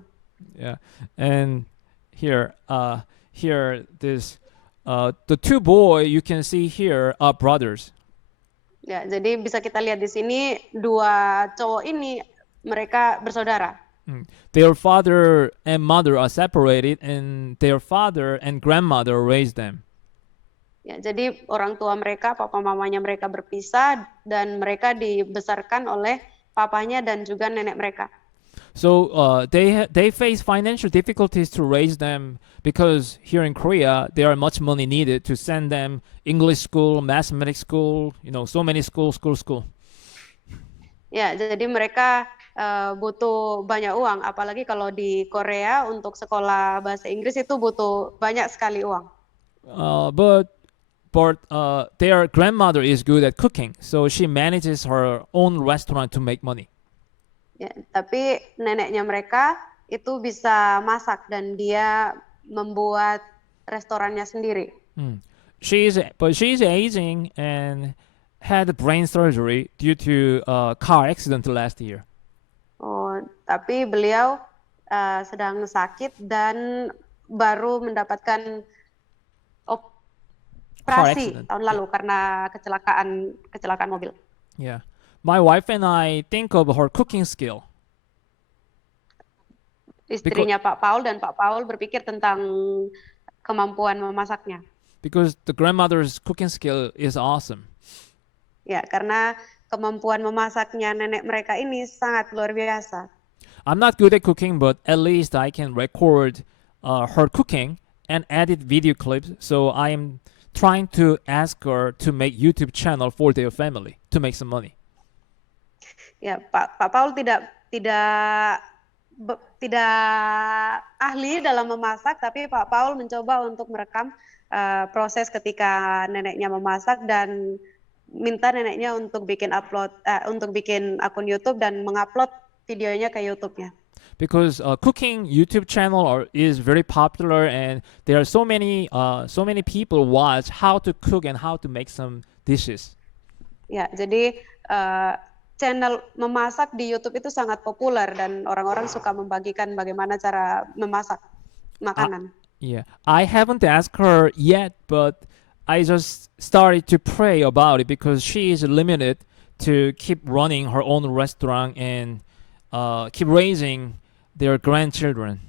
Yeah, and here this the two boys you can see here are brothers. Ya, jadi bisa kita lihat di sini dua cowok ini mereka bersaudara. Their father and mother are separated, and their father and grandmother raised them. Ya, jadi orang tua mereka, papa mamanya mereka berpisah dan mereka dibesarkan oleh papanya dan juga nenek mereka. So they face financial difficulties to raise them because here in Korea there are much money needed to send them English school, mathematics school, so many school. Ya, jadi mereka butuh banyak uang, apalagi kalau di Korea untuk sekolah bahasa Inggris itu butuh banyak sekali uang. But their grandmother is good at cooking, so she manages her own restaurant to make money. Ya, tapi neneknya mereka itu bisa masak dan dia membuat restorannya sendiri. She's aging and had brain surgery due to a car accident last year. Oh, tapi beliau sedang sakit dan baru mendapatkan operasi tahun lalu karena kecelakaan mobil. Yeah. My wife and I think of her cooking skill. Istrinya Pak Paul dan Pak Paul berpikir tentang kemampuan memasaknya. Because the grandmother's cooking skill is awesome. Ya, karena kemampuan memasaknya nenek mereka ini sangat luar biasa. I'm not good at cooking, but at least I can record her cooking and edit video clips. So I am trying to ask her to make YouTube channel for their family to make some money. Ya, Pak Paul tidak ahli dalam memasak, tapi Pak Paul mencoba untuk merekam proses ketika neneknya memasak dan minta neneknya untuk bikin akun YouTube dan mengupload videonya ke YouTube-nya. Because cooking YouTube channel is very popular, and there are so many people watch how to cook and how to make some dishes. Ya, jadi channel memasak di YouTube itu sangat populer dan orang-orang suka membagikan bagaimana cara memasak makanan. Yeah, I haven't asked her yet, but I just started to pray about it because she is limited to keep running her own restaurant and keep raising their grandchildren.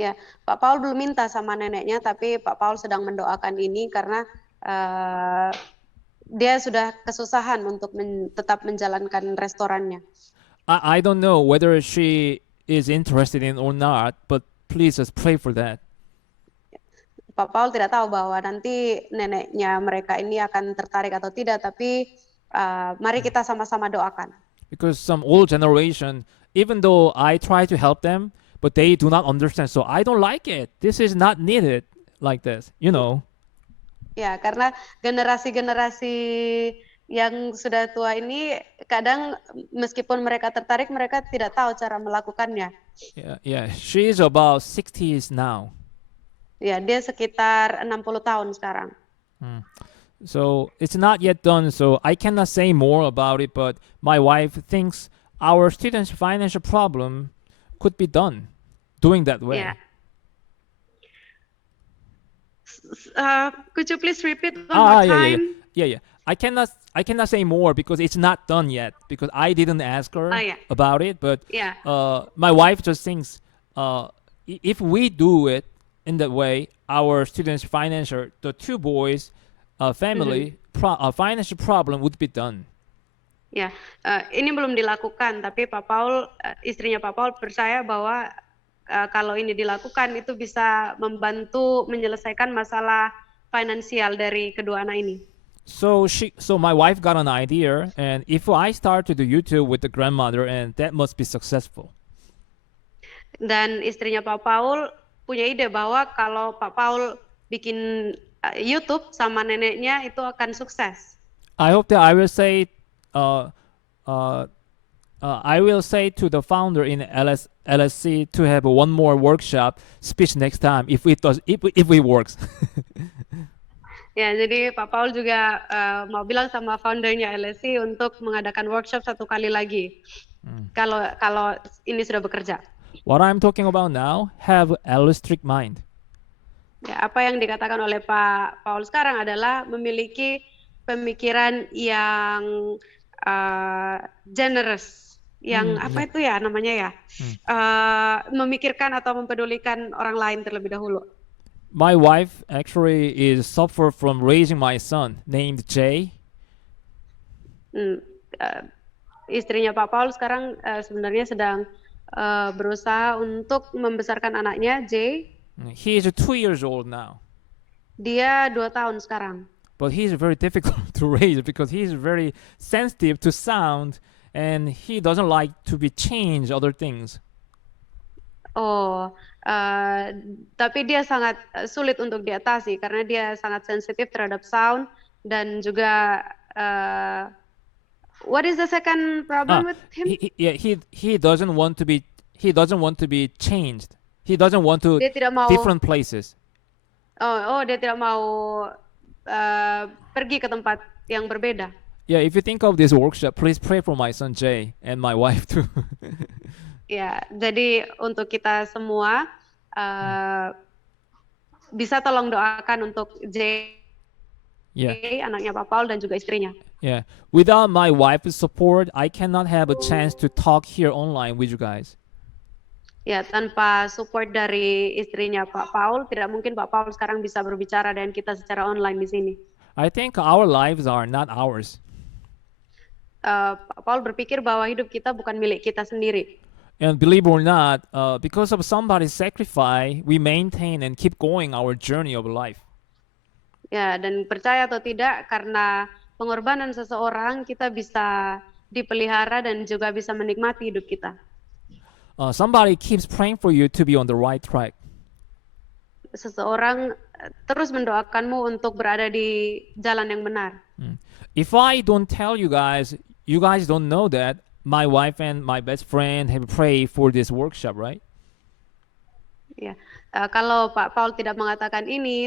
Ya, Pak Paul belum minta sama neneknya, tapi Pak Paul sedang mendoakan ini karena dia sudah kesusahan untuk tetap menjalankan restorannya. I don't know whether she is interested in or not, but please just pray for that. Pak Paul tidak tahu bahwa nanti neneknya mereka ini akan tertarik atau tidak, tapi mari kita sama-sama doakan. Because some old generation, even though I try to help them, but they do not understand. So I don't like it. This is not needed like this, Ya, karena generasi-generasi yang sudah tua ini kadang meskipun mereka tertarik, mereka tidak tahu cara melakukannya. Yeah. She is about 60s now. Ya, dia sekitar 60 tahun sekarang. So it's not yet done, so I cannot say more about it, but my wife thinks our students' financial problem could be done doing that way. Yeah. Could you please repeat one more time? Yeah. I I cannot say more because it's not done yet because I didn't ask her Oh, yeah. about it. But Yeah. my wife just thinks if we do it in that way, our students' financial, the two boys, family financial problem would be done. Ya, ini belum dilakukan, tapi Pak Paul, istrinya Pak Paul percaya bahwa kalau ini dilakukan itu bisa membantu menyelesaikan masalah finansial dari kedua anak ini. So my wife got an idea, and if I start to do YouTube with the grandmother, and that must be successful. Dan istrinya Pak Paul punya ide bahwa kalau Pak Paul bikin YouTube sama neneknya itu akan sukses. I hope that uh, uh, I will say to the founder in LSC to have one more workshop speech next time if it works. Ya, jadi Pak Paul juga mau bilang sama foundernya LSC untuk mengadakan workshop satu kali lagi. Kalau ini sudah bekerja. What I'm talking about now, have altruistic mind. Ya, apa yang dikatakan oleh Pak Paul sekarang adalah memiliki pemikiran yang generous, yang apa itu ya namanya ya, memikirkan atau mempedulikan orang lain terlebih dahulu. My wife actually is suffer from raising my son named Jay. Istrinya Pak Paul sekarang sebenarnya sedang berusaha untuk membesarkan anaknya Jay. He is 2 years old now. Dia 2 tahun sekarang. But he's very difficult to raise because he's very sensitive to sound and he doesn't like to be changed other things. Oh, tapi dia sangat sulit untuk diatasi karena dia sangat sensitif terhadap sound dan juga what is the second problem with him? He doesn't want to be changed. He doesn't want to Dia tidak mau different places. dia tidak mau pergi ke tempat yang berbeda. Yeah, if you think of this workshop, please pray for my son Jay and my wife too. Ya, jadi untuk kita semua bisa tolong doakan untuk Jay, anaknya Pak Paul dan juga istrinya. Yeah, without my wife's support, I cannot have a chance to talk here online with you guys. Ya, tanpa support dari istrinya Pak Paul, tidak mungkin Pak Paul sekarang bisa berbicara dengan kita secara online di sini. I think our lives are not ours. Pak Paul berpikir bahwa hidup kita bukan milik kita sendiri. And believe it or not, because of somebody's sacrifice, we maintain and keep going our journey of life. Ya, dan percaya atau tidak, karena pengorbanan seseorang, kita bisa dipelihara dan juga bisa menikmati hidup kita. Somebody keeps praying for you to be on the right track. Seseorang terus mendoakanmu untuk berada di jalan yang benar. If I don't tell you guys don't know that my wife and my best friend have prayed for this workshop, right? Ya, kalau Pak Paul tidak mengatakan ini,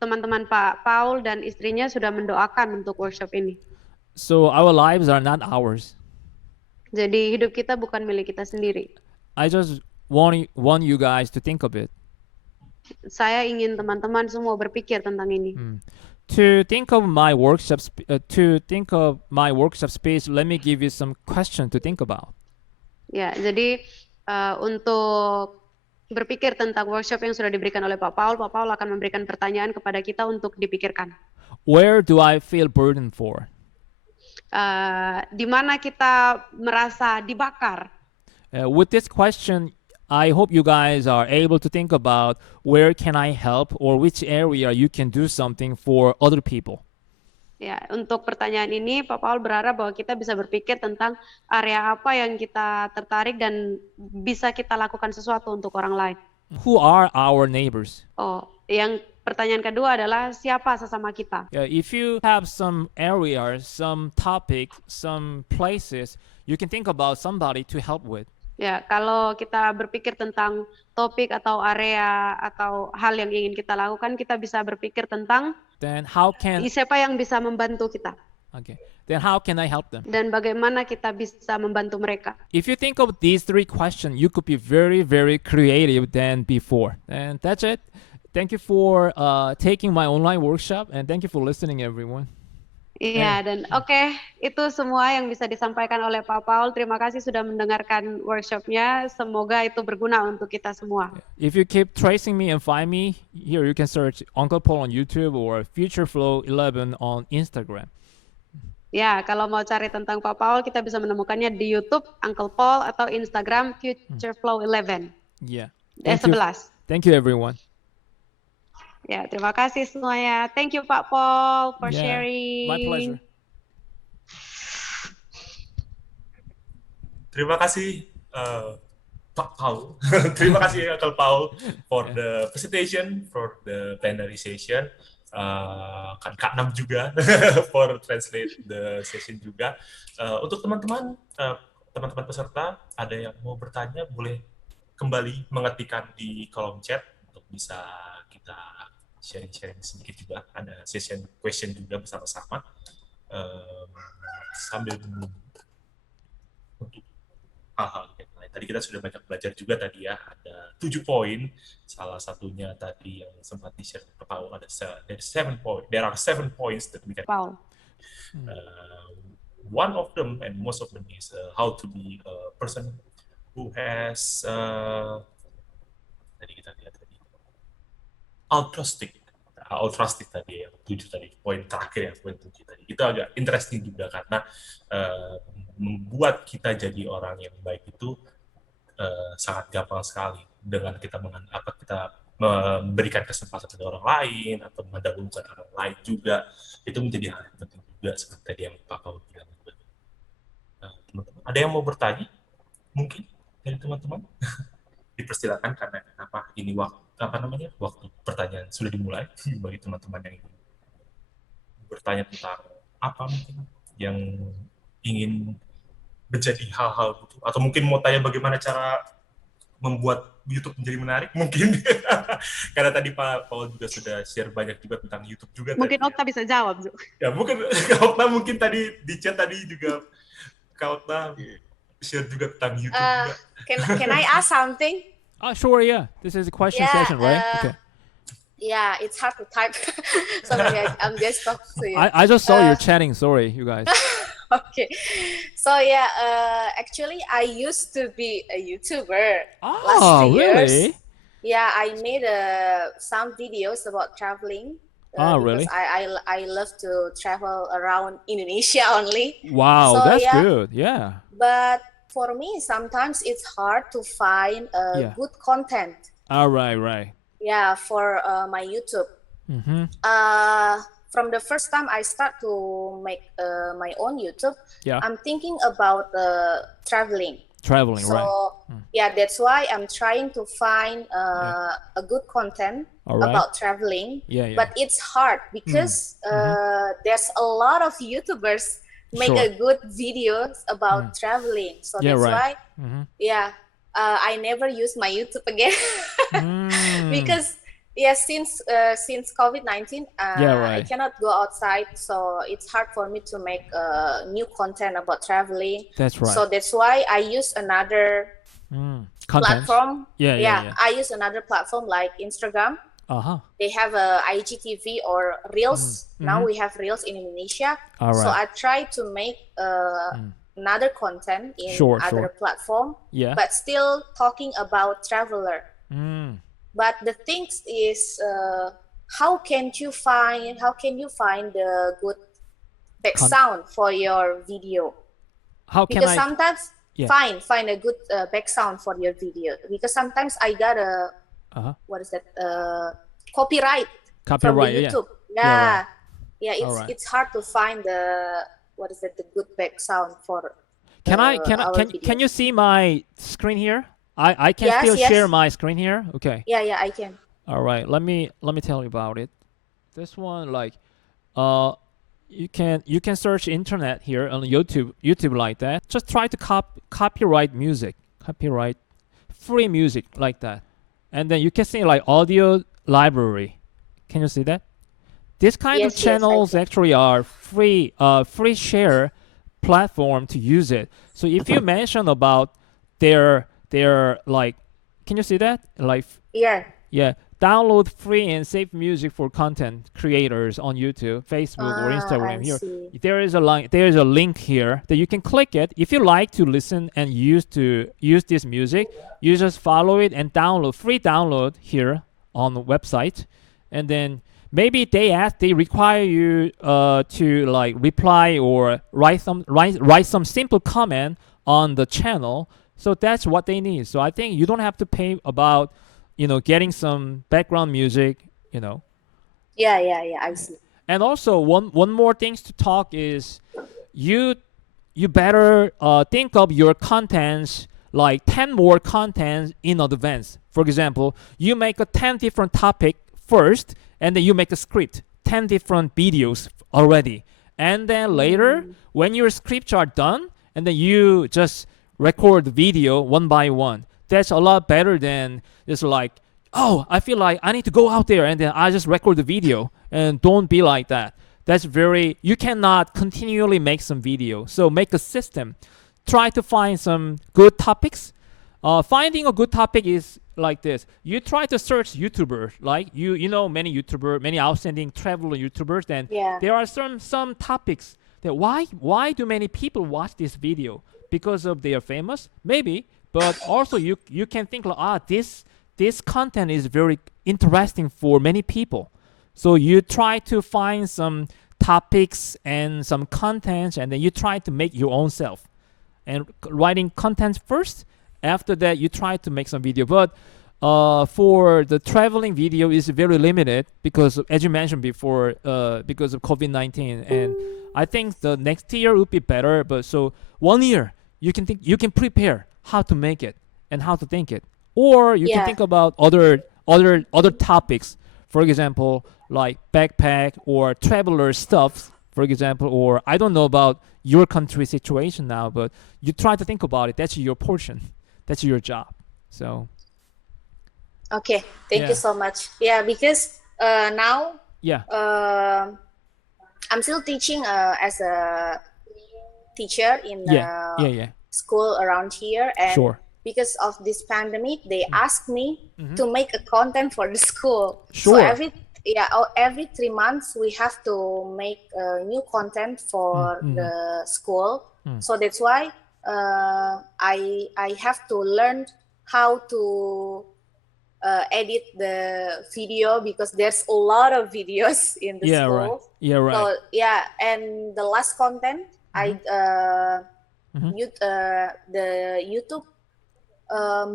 teman-teman Pak Paul dan istrinya sudah mendoakan untuk workshop ini. So our lives are not ours. Jadi hidup kita bukan milik kita sendiri. I just want you guys to think of it. Saya ingin teman-teman semua berpikir tentang ini. To think of my workshop speech, let me give you some questions to think about. Ya, jadi untuk berpikir tentang workshop yang sudah diberikan oleh Pak Paul akan memberikan pertanyaan kepada kita untuk dipikirkan. Where do I feel burdened for? Di mana kita merasa dibakar? With this question, I hope you guys are able to think about where can I help or which area you can do something for other people. Ya, untuk pertanyaan ini Pak Paul berharap bahwa kita bisa berpikir tentang area apa yang kita tertarik dan bisa kita lakukan sesuatu untuk orang lain. Who are our neighbors? Oh, yang pertanyaan kedua adalah siapa sesama kita? If you have some areas, some topic, some places, you can think about somebody to help with. Ya, kalau kita berpikir tentang topik atau area atau hal yang ingin kita lakukan, kita bisa berpikir tentang siapa yang bisa membantu kita. Okay. Then how can I help them? Dan bagaimana kita bisa membantu mereka? If you think of these three questions, you could be very, very creative than before. And that's it. Thank you for taking my online workshop, and thank you for listening, everyone. Iya, And dan oke, itu semua yang bisa disampaikan oleh Pak Paul. Terima kasih sudah mendengarkan workshopnya. Semoga itu berguna untuk kita semua. if you keep tracing me and find me, here you can search Uncle Paul on YouTube or Future Flow 11 on Instagram. Ya, kalau mau cari tentang Pak Paul, kita bisa menemukannya di YouTube Uncle Paul atau Instagram Future Flow 11. Yeah. Thank you. 11. Thank you, everyone. Ya, terima kasih semuanya. Thank you Pak Paul for Yeah, sharing. my pleasure. Terima kasih Pak Paul. Terima kasih Uncle Paul for the presentation, for the plenary session. Kan Kak Nam juga for translate the session juga. Untuk teman-teman peserta, ada yang mau bertanya boleh kembali mengetikkan di kolom chat untuk bisa kita sharing-sharing sedikit juga. Ada session question juga bersama-sama sambil menunggu untuk hal-hal yang lain. Tadi kita sudah banyak belajar juga tadi ya, ada 7 poin. Salah satunya tadi yang sempat di-share ke Paul, there are 7 points that we can. Paul. One of them and most of them is how to be a person who has tadi kita lihat tadi altruistic tadi yang 7 tadi, poin terakhir ya, poin 7 tadi. Itu agak interesting juga karena membuat kita jadi orang yang baik itu sangat gampang sekali dengan kita memberikan kesempatan pada orang lain atau mendahulukan orang lain juga. Itu menjadi hal yang penting juga seperti tadi yang Pak Paul bilang. Teman-teman, ada yang mau bertanya? Mungkin dari teman-teman? Dipersilakan karena ini waktu pertanyaan sudah dimulai bagi teman-teman yang ingin bertanya tentang apa mungkin yang ingin menjadi hal-hal gitu, atau mungkin mau tanya bagaimana cara membuat YouTube menjadi menarik mungkin. Karena tadi Pak Paul juga sudah share banyak juga tentang YouTube juga. Mungkin Okta bisa jawab, Zu. Ya mungkin Okta mungkin tadi di chat tadi juga Okta share juga tentang YouTube juga. Can I ask something? Sure, yeah. This is a question session, right? Okay. Yeah, it's hard to type. Sorry, I'm just talking to you. I just saw your chatting. Sorry, you guys. Okay. So yeah, actually I used to be a YouTuber last 3 years. Really? Yeah, I made some videos about traveling. Really? Because I love to travel around Indonesia only. Wow, So, that's yeah. good. Yeah. But for me, sometimes it's hard to find Yeah. good content. Right. Yeah, for my YouTube. Mm-hmm. From the first time I start to make my own YouTube, Yeah. I'm thinking about traveling. Traveling, So right. yeah, that's why I'm trying to find a good content All right. about traveling. Yeah. But it's hard because there's a lot of YouTubers make Sure. a good videos about traveling. So Yeah, that's right. why Mm-hmm. I never use my YouTube again because since COVID-19 Yeah, right. I cannot go outside, so it's hard for me to make new content about traveling. That's right. So that's why I use another Content. platform. Yeah. I use another platform like Instagram. Uh-huh. They have a IGTV or Reels. Now we have Reels in Indonesia. All So right. I try to make another content in Sure. other platform, Yeah. but still talking about traveler. But the thing is, how can you find the good back sound for your video? How can Because I? sometimes Yeah. find a good back sound for your video. Because sometimes I got a what is that copyright from the Copyright. Yeah. YouTube. Yeah, Yeah, Alright. it's hard to find the good back sound for. Can I? our Can videos. you see my screen here? I can Yes, still yes. share my screen here. Okay. Yeah, I can. All right. Let me tell you about it. This one, like, you can search internet here on YouTube like that. Just try to copyright free music like that, and then you can see like audio library. Can you see that? This kind Yes, of yes, I channels can. actually are free share platform to use it. So if you mention about their like, can you see that? Like, Yeah. yeah, download free and save music for content creators on YouTube, Facebook, or Instagram. I Here, see. there is a link here that you can click it. If you like to listen and use this music, you just follow it and download free download here on the website, and then maybe they require you to like reply or write some simple comment on the channel. So that's what they need. So I think you don't have to pay about getting some background music. Yeah, I see. And also one more things to talk is you better think of your contents like 10 more contents in advance. For example, you make a 10 different topic first, and then you make a script 10 different videos already, and then later when your scripts are done, and then you just record the video one by one. That's a lot better than just like, oh, I feel like I need to go out there and then I just record the video. And don't be like that. You cannot continually make some video. So make a system. Try to find some good topics. Finding a good topic is like this. You try to search YouTubers, like many outstanding traveler YouTubers. Then Yeah. there are some topics that why do many people watch this video? Because of they are famous, maybe. But also you can think like, this content is very interesting for many people. So you try to find some topics and some contents, and then you try to make your own self. And writing content first. After that, you try to make some video. But for the traveling video is very limited because, as you mentioned before, because of COVID-19. And I think the next year would be better. But so 1 year, you can prepare how to make it and how to think it. Or you can Yeah. think about other topics. For example, like backpack or traveler stuff, for example, or I don't know about your country situation now, but you try to think about it. That's your portion. That's your job. So Okay, thank Yeah. you so much. Yeah, because now yeah, I'm still teaching as a teacher in yeah, school around here, and sure, because of this pandemic, they asked me to make a content for the school. Sure. So every 3 months we have to make new content for the school. So that's why I have to learn how to edit the video, because there's a lot of videos in the yeah, school. right, yeah, right. So yeah, and the last content the YouTube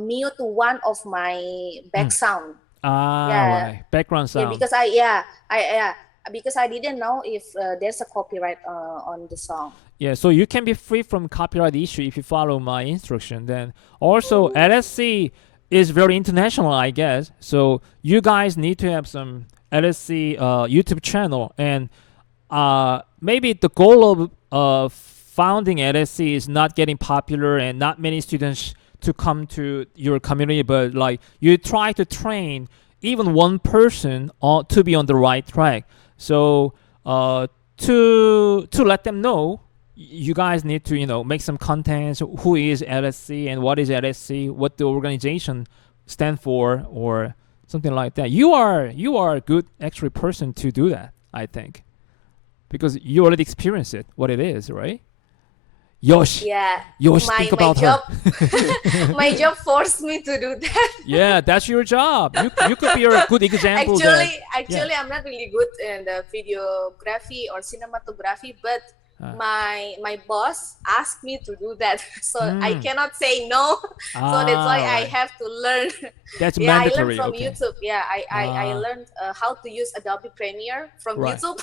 mute one of my back sound. Yeah. Right. Background Yeah, sound. because I didn't know if there's a copyright on the song. Yeah, so you can be free from copyright issue if you follow my instruction. Then also LSC is very international, I guess. So you guys need to have some LSC YouTube channel, and maybe the goal of founding LSC is not getting popular and not many students to come to your community, but like you try to train even one person to be on the right track. So to let them know, you guys need to make some content. So who is LSC and what is LSC, what the organization stand for, or something like that. You are a good actually person to do that, I think, because you already experienced it, what it is, right? Yosh, Yeah, Yosh, my think about job her. my job forced me to do that. Yeah, that's your job. You could be a good example. Actually, I'm not really good in the videography or cinematography, but my boss asked me to do that, so I cannot say no. So that's why I have to learn. That's Yeah, I mandatory. learned from Okay. YouTube. Yeah, I learned how to use Adobe Premiere from Right. YouTube.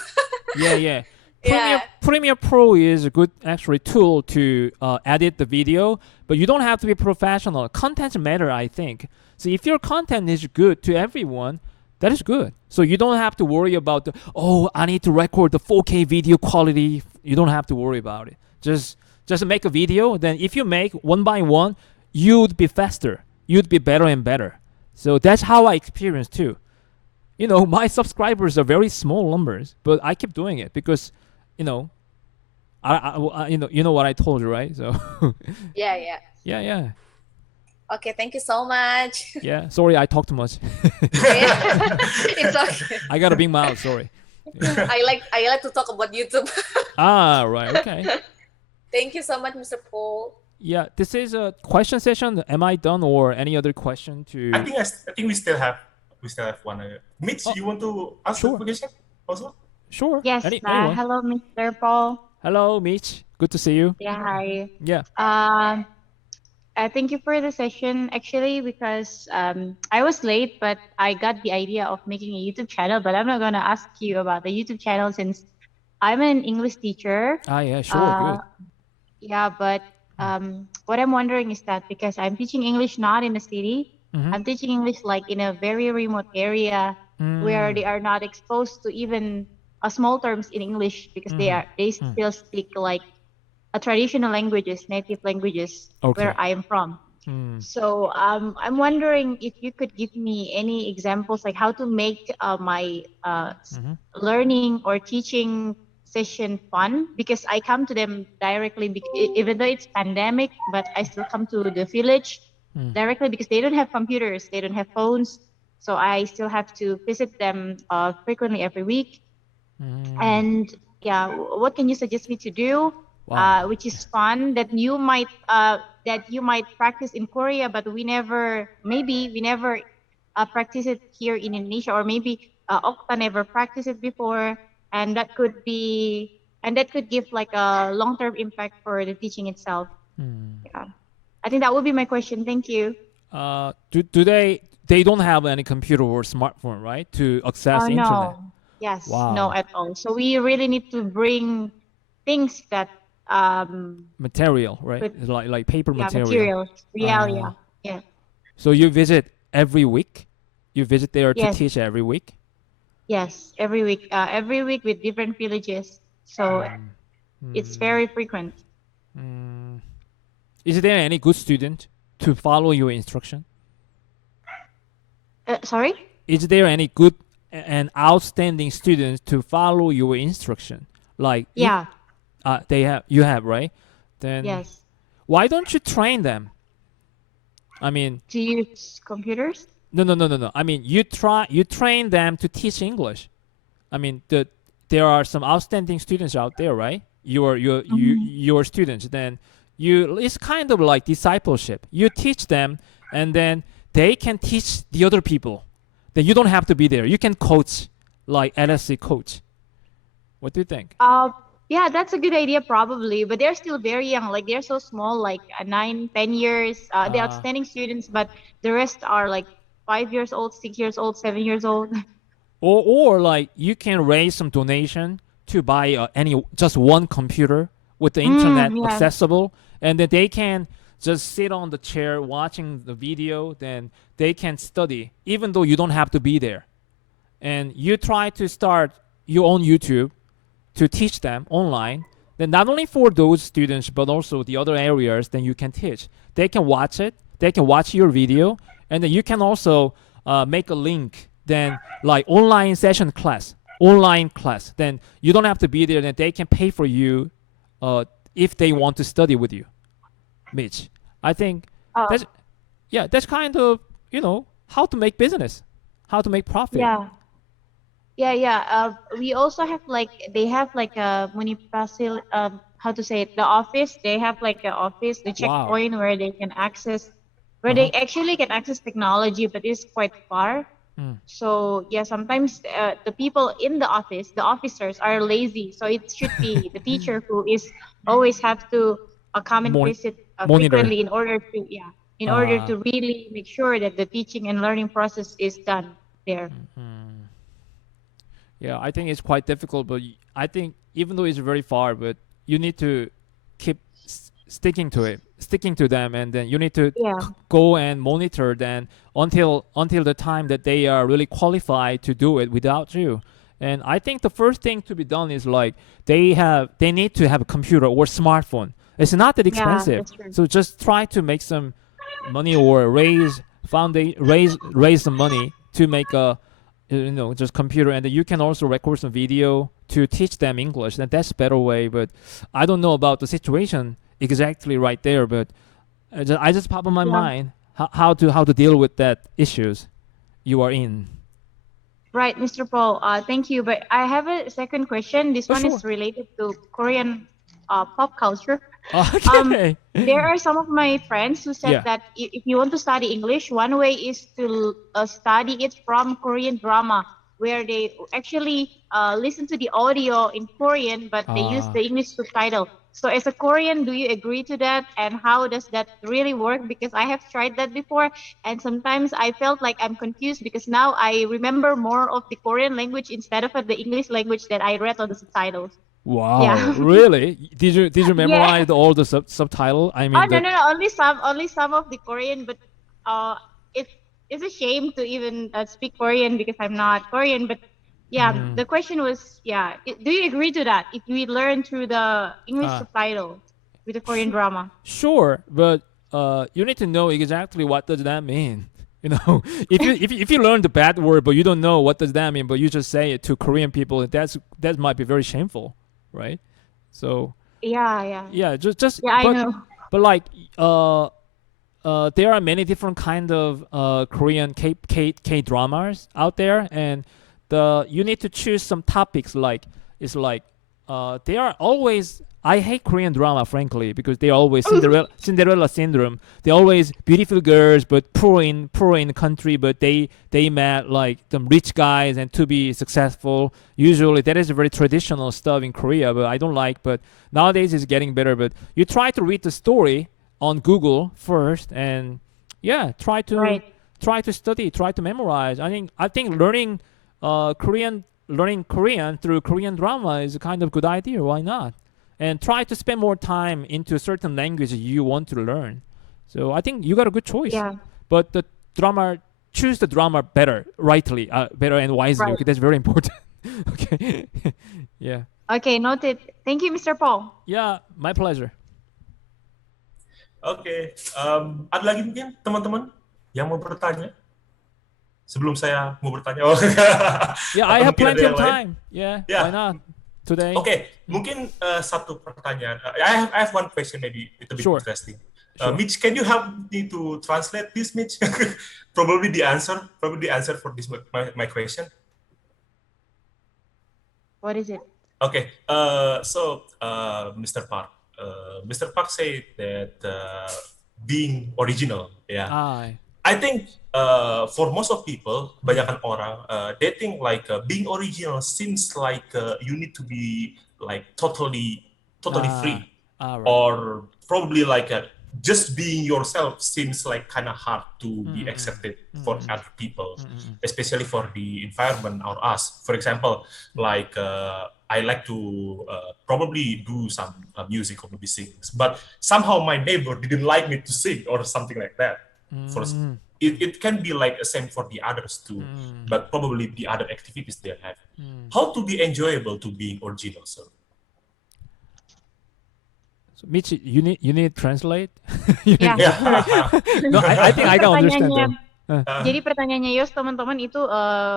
Yeah. Yeah. Premiere Pro is a good actually tool to edit the video, but you don't have to be professional. Content matter, I think. So if your content is good to everyone, that is good. So you don't have to worry about I need to record the 4K video quality. You don't have to worry about it. Just make a video. Then if you make one by one, you'd be faster. You'd be better and better. So that's how I experienced too. My subscribers are very small numbers, but I keep doing it because, I you know what I told you, right? So Yeah. yeah. Okay, thank you so much. Yeah, sorry, I talk too much. It's okay. I got a big mouth. Sorry. I like to talk about YouTube. Ah, right. Okay. Thank you so much, Mr. Paul. Yeah, this is a question session. Am I done or any other question to? I think we still have one. Mitch, Oh, you want to ask sure. the question also? Sure. Yes. Anyone? Hello, Mr. Paul. Hello, Mitch. Good to see you. Yeah, hi. Yeah. Thank you for the session. Actually, because I was late, but I got the idea of making a YouTube channel. But I'm not gonna ask you about the YouTube channel since I'm an English teacher. Ah, yeah, sure. Good. Yeah, but what I'm wondering is that because I'm teaching English not in the city, Mhm. I'm teaching English like in a very remote area where they are not exposed to even small terms in English because they still speak like a traditional languages, native languages Okay. where I am from. Mm. So I'm wondering if you could give me any examples like how to make my learning or teaching session fun, because I come to them directly even though it's pandemic, but I still come to the village directly because they don't have computers, they don't have phones, so I still have to visit them frequently every week. And yeah, what can you suggest me to do? Wow. Which is fun that you might practice in Korea, but we never practice it here in Indonesia, or maybe Okta never practiced it before, and that could give like a long-term impact for the teaching itself. Yeah, I think that would be my question. Thank you. Do they don't have any computer or smartphone, right, to access internet? No. Yes. Wow. No, at all. So we really need to bring things that Material, right? With- Like paper yeah, material. materials. Yeah. So you visit every week? You visit there to Yes. teach every week? Yes, every week. Every week with different villages. So it's very frequent. Is there any good student to follow your instruction? Sorry? Is there any good and outstanding students to follow your instruction? Like Yeah. you have, right? Then Yes. why don't you train them? I mean, To use computers? no. I mean, you train them to teach English. I mean, there are some outstanding students out there, right? Your students. Then it's kind of like discipleship. You teach them, and then they can teach the other people. Then you don't have to be there. You can coach, like LSC coach. What do you think? Yeah, that's a good idea probably, but they're still very young. Like they're so small, like 9, 10 years. The outstanding students, but the rest are like 5 years old, 6 years old, 7 years old. Or like you can raise some donation to buy just one computer with the internet yeah. accessible, and then they can just sit on the chair watching the video. Then they can study even though you don't have to be there. And you try to start your own YouTube to teach them online. Then not only for those students but also the other areas, then you can teach. They can watch it. They can watch your video, and then you can also make a link. Then like online class. Then you don't have to be there. Then they can pay for you if they want to study with you, Mitch. I think that's kind of how to make business, how to make profit. Yeah. We also have they have like a municipal how to say it, the office. They have like an office, the checkpoint where they can access, they actually can access technology, but it's quite far. So yeah, sometimes the people in the office, the officers are lazy. So it should be the teacher who is always have to come and visit frequently in order to really make sure that the teaching and learning process is done there. Yeah, I think it's quite difficult, but I think even though it's very far, but you need to keep sticking to them, and then you need to go and monitor them until the time that they are really qualified to do it without you. And I think the first thing to be done is like they need to have a computer or smartphone. It's not that expensive, so just try to make some money or raise some money to make a just computer, and then you can also record some video to teach them English. And that's a better way. But I don't know about the situation exactly right there, but I just pop in my mind how to deal with that issues you are in. Right, Mr. Paul. Thank you. But I have a second question. This one sure. is related to Korean pop culture. Okay. There are some of my friends who said Yeah. that if you want to study English, one way is to study it from Korean drama, where they actually listen to the audio in Korean, but they use the English subtitle. So as a Korean, do you agree to that? And how does that really work? Because I have tried that before, and sometimes I felt like I'm confused because now I remember more of the Korean language instead of the English language that I read on the subtitles. Wow, Yeah. really? Did you memorize all the subtitle? I mean, Oh no, only some of the Korean, but it's a shame to even speak Korean because I'm not Korean. But yeah, the question was, do you agree to that? If we learn through the English subtitle with the Korean drama? Sure, but you need to know exactly what does that mean. You know, if you learn the bad word but you don't know what does that mean, but you just say it to Korean people, that might be very shameful, right? So Yeah. just Yeah, I know. But like there are many different kind of Korean K dramas out there, and you need to choose some topics. Like it's like they are always. I hate Korean drama, frankly, because they always Cinderella syndrome. They always beautiful girls, but poor in the country, but they met like some rich guys and to be successful. Usually, that is very traditional stuff in Korea, but I don't like. But nowadays, it's getting better. But you try to read the story on Google first, and try to study, try to memorize. I think learning Korean through Korean drama is a kind of good idea. Why not? And try to spend more time into a certain language you want to learn. So I think you got a good choice. Yeah. But choose the drama better, rightly, better and wisely. Right. Okay, that's very important. Okay. Yeah. Okay, noted. Thank you, Mr. Paul. Yeah, my pleasure. Oke, ada lagi mungkin teman-teman yang mau bertanya? Sebelum saya mau bertanya. Yeah, I Atau have mungkin ada plenty of yang lain? time. Yeah, Yeah. why not? Today. Oke, mungkin satu pertanyaan. I have one question, maybe it's a bit Sure. interesting. Sure. Mitch, can you help me to translate this, Mitch? Probably the answer for this my question. What is it? Okay, so Mr. Park said that being original, I think for most of people, banyakan orang, they think like being original seems like you need to be like totally free, right. or probably like just being yourself seems like kind of hard to be accepted for other people, especially for the environment or us. For example, like I like to probably do some music or maybe sing, but somehow my neighbor didn't like me to sing or something like that. It can be like the same for the others too, but probably the other activities they have. How to be enjoyable to being original, sir? So, Mitch, you need translate. Yeah. No, I think I can understand them. Jadi pertanyaannya Yos, teman-teman, itu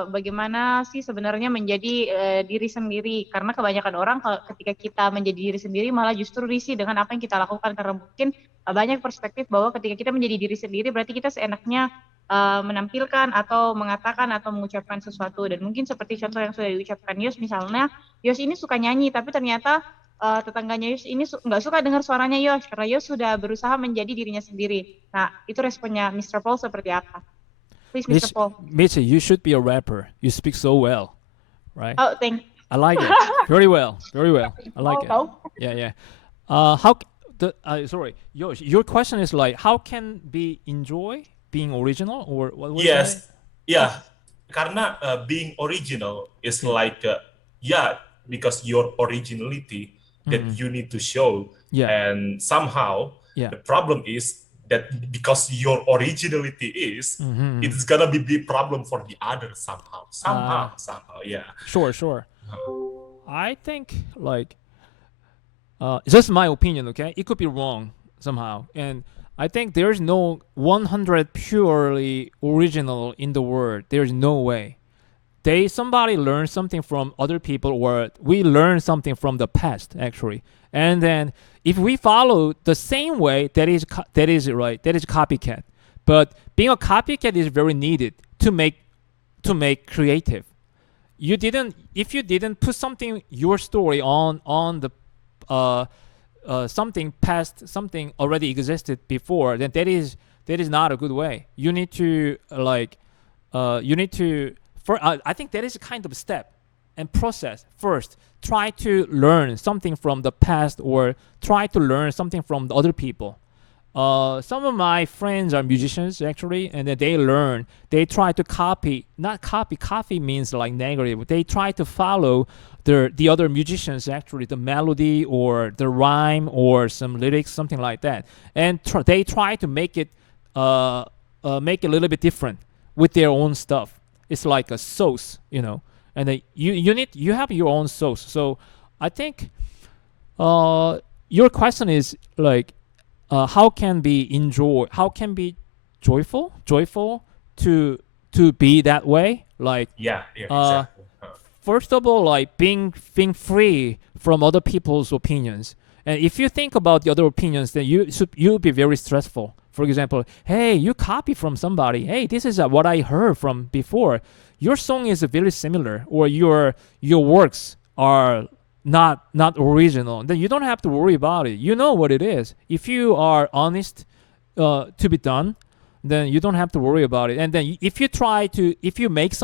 bagaimana sih sebenarnya menjadi diri sendiri? Karena kebanyakan orang ketika kita menjadi diri sendiri malah justru risih dengan apa yang kita lakukan, karena mungkin banyak perspektif bahwa ketika kita menjadi diri sendiri berarti kita seenaknya menampilkan atau mengatakan atau mengucapkan sesuatu. Dan mungkin seperti contoh yang sudah diucapkan Yos, misalnya Yos ini suka nyanyi tapi ternyata tetangganya Yos ini nggak suka dengar suaranya Yos karena Yos sudah berusaha menjadi dirinya sendiri. Nah, itu responnya Mr. Paul seperti apa? Please, Mr. Paul. Mitch, you should be a rapper. You speak so well, right? Oh, thanks. I like it. Very well. Very well. I like it. Yeah. Sorry, Yosh, your question is like, how can we enjoy being original, or what? Yes, yeah. Karena being original is like, because your originality that you need to show, and somehow the problem is that because your originality is, it's gonna be big problem for the others somehow. Yeah. Sure. I think like, just my opinion, okay? It could be wrong somehow, and I think there's no 100 purely original in the world. There's no way. Somebody learned something from other people, or we learn something from the past actually, and then if we follow the same way, that is right, that is copycat. But being a copycat is very needed to make creative. If you didn't put something, your story on the something past, something already existed before, then that is not a good way. You need to I think that is a kind of step and process. First, try to learn something from the past, or try to learn something from the other people. Some of my friends are musicians actually, and then they try to copy, not copy, copy means like negative. They try to follow the other musicians, actually, the melody or the rhyme or some lyrics, something like that. And they try to make it a little bit different with their own stuff. It's like a sauce, and then you have your own sauce. So I think your question is like, how can be joyful to be that way, like exactly. first of all, like being free from other people's opinions. And if you think about the other opinions, then you'll be very stressful. For example, hey, you copy from somebody. Hey, this is what I heard from before. Your song is very similar, or your works are not original. Then you don't have to worry about it. You know what it is. If you are honest to be done, then you don't have to worry about it. And then if you make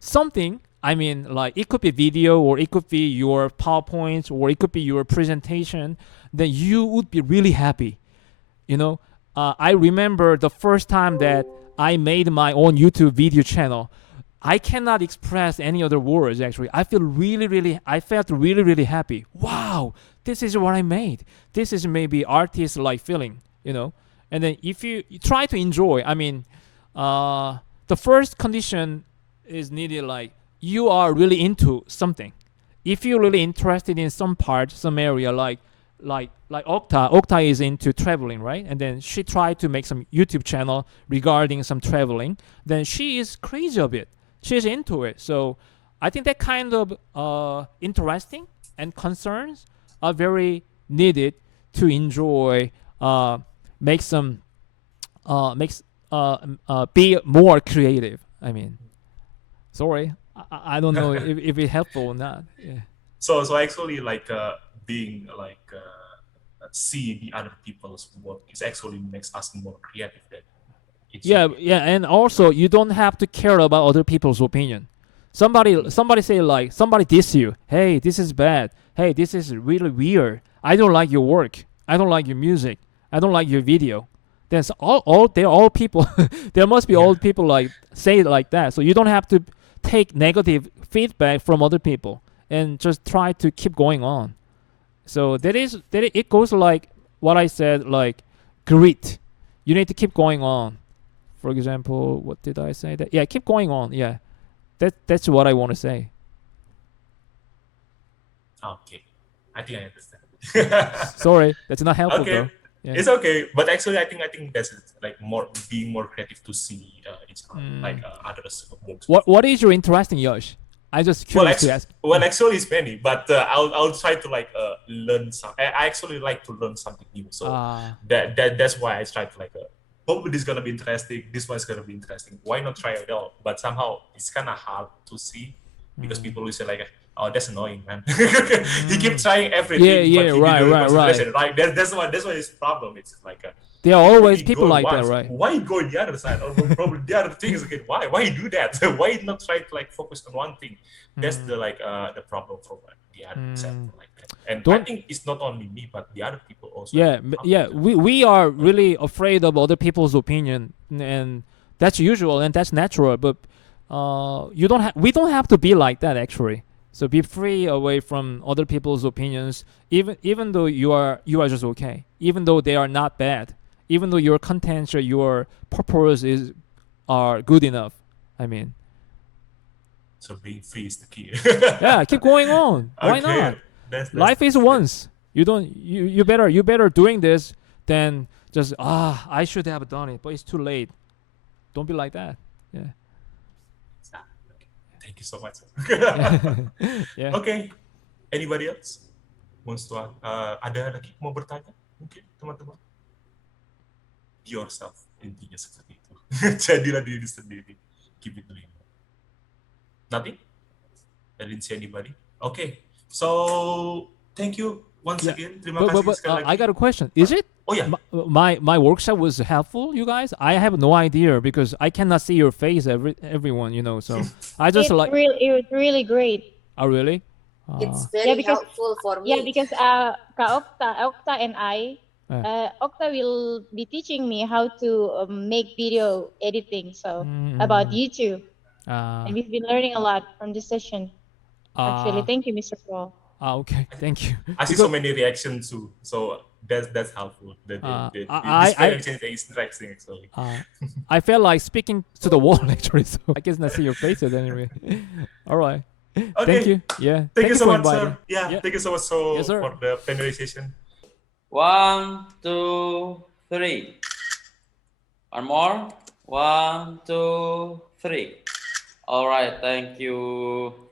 something, I mean, like it could be video, or it could be your PowerPoints, or it could be your presentation, then you would be really happy. I remember the first time that I made my own YouTube video channel. I cannot express any other words, actually. I felt really, really happy. Wow, this is what I made. This is maybe artist-like feeling, And then if you try to enjoy, I mean, the first condition is needed, like you are really into something. If you're really interested in some part, some area, like Okta is into traveling, right? And then she tried to make some YouTube channel regarding some traveling. Then she is crazy of it. She's into it. So I think that kind of interesting and concerns are very needed to enjoy, be more creative. I mean, sorry, I don't know if it's helpful or not. Yeah. So actually, like being like see the other people's work is actually makes us more creative. Yeah, and also you don't have to care about other people's opinion. Somebody say, like, somebody diss you. Hey, this is bad. Hey, this is really weird. I don't like your work. I don't like your music. I don't like your video. Then they're all people. There must be all people like say it like that. So you don't have to take negative feedback from other people, and just try to keep going on. So it goes like what I said, like grit. You need to keep going on. For example, what did I say? That keep going on. Yeah, that's what I want to say. Okay, I think I understand. Sorry, that's not helpful. Okay, though. Yeah. It's okay. But actually, I think that's like being more creative to see others' works. What is your interest in, Yash? I just curious to ask. Well, actually, it's many, but I'll try to learn some. I actually like to learn something new, so that's why I try to hopefully this is gonna be interesting. This one's gonna be interesting. Why not try it all? But somehow it's kind of hard to see because people will say like, "Oh, that's annoying, man." He keeps trying everything. Right. That's why his problem. It's like there are always people like that, right? Why you go the other side? Or probably the other thing is again, why you do that? Why not try to focus on one thing? That's the problem from the other side like that. And I think it's not only me, but the other people also. Yeah. We are really afraid of other people's opinion, and that's usual and that's natural. But we don't have to be like that, actually. So be free away from other people's opinions, even though you are just okay, even though they are not bad, even though your content or your purpose are good enough. I mean, so being free is the key. Yeah, keep going on. Why not? Life is once. You better doing this than just I should have done it, but it's too late. Don't be like that. Yeah. Thank you so much. Yeah. Okay. Anybody else wants to ada lagi mau bertanya? Mungkin teman-teman. be yourself, intinya seperti itu. Jadilah diri sendiri. Keep it real. Nothing? I didn't see anybody. Okay, so thank you once again. Terima kasih sekali lagi. I got a question. Is it? Oh yeah. My workshop was helpful, you guys. I have no idea because I cannot see your face, everyone, you know. So I just it was really great. Oh really? It's very helpful for me. Yeah, because Okta and I, Okta will be teaching me how to make video editing. So about YouTube, and we've been learning a lot from this session. Actually, thank you, Mr. Paul. Okay, thank you. I see so many reactions too, so that's helpful. This conversation is interesting actually. I felt like speaking to the wall actually, so I guess not see your faces anyway. All right. Okay. Thank you. Yeah. Thank you so for much, inviting. sir. Yeah, thank you so much for the panelization. 1, 2, 3. One more. 1, 2, 3. All right. Thank you.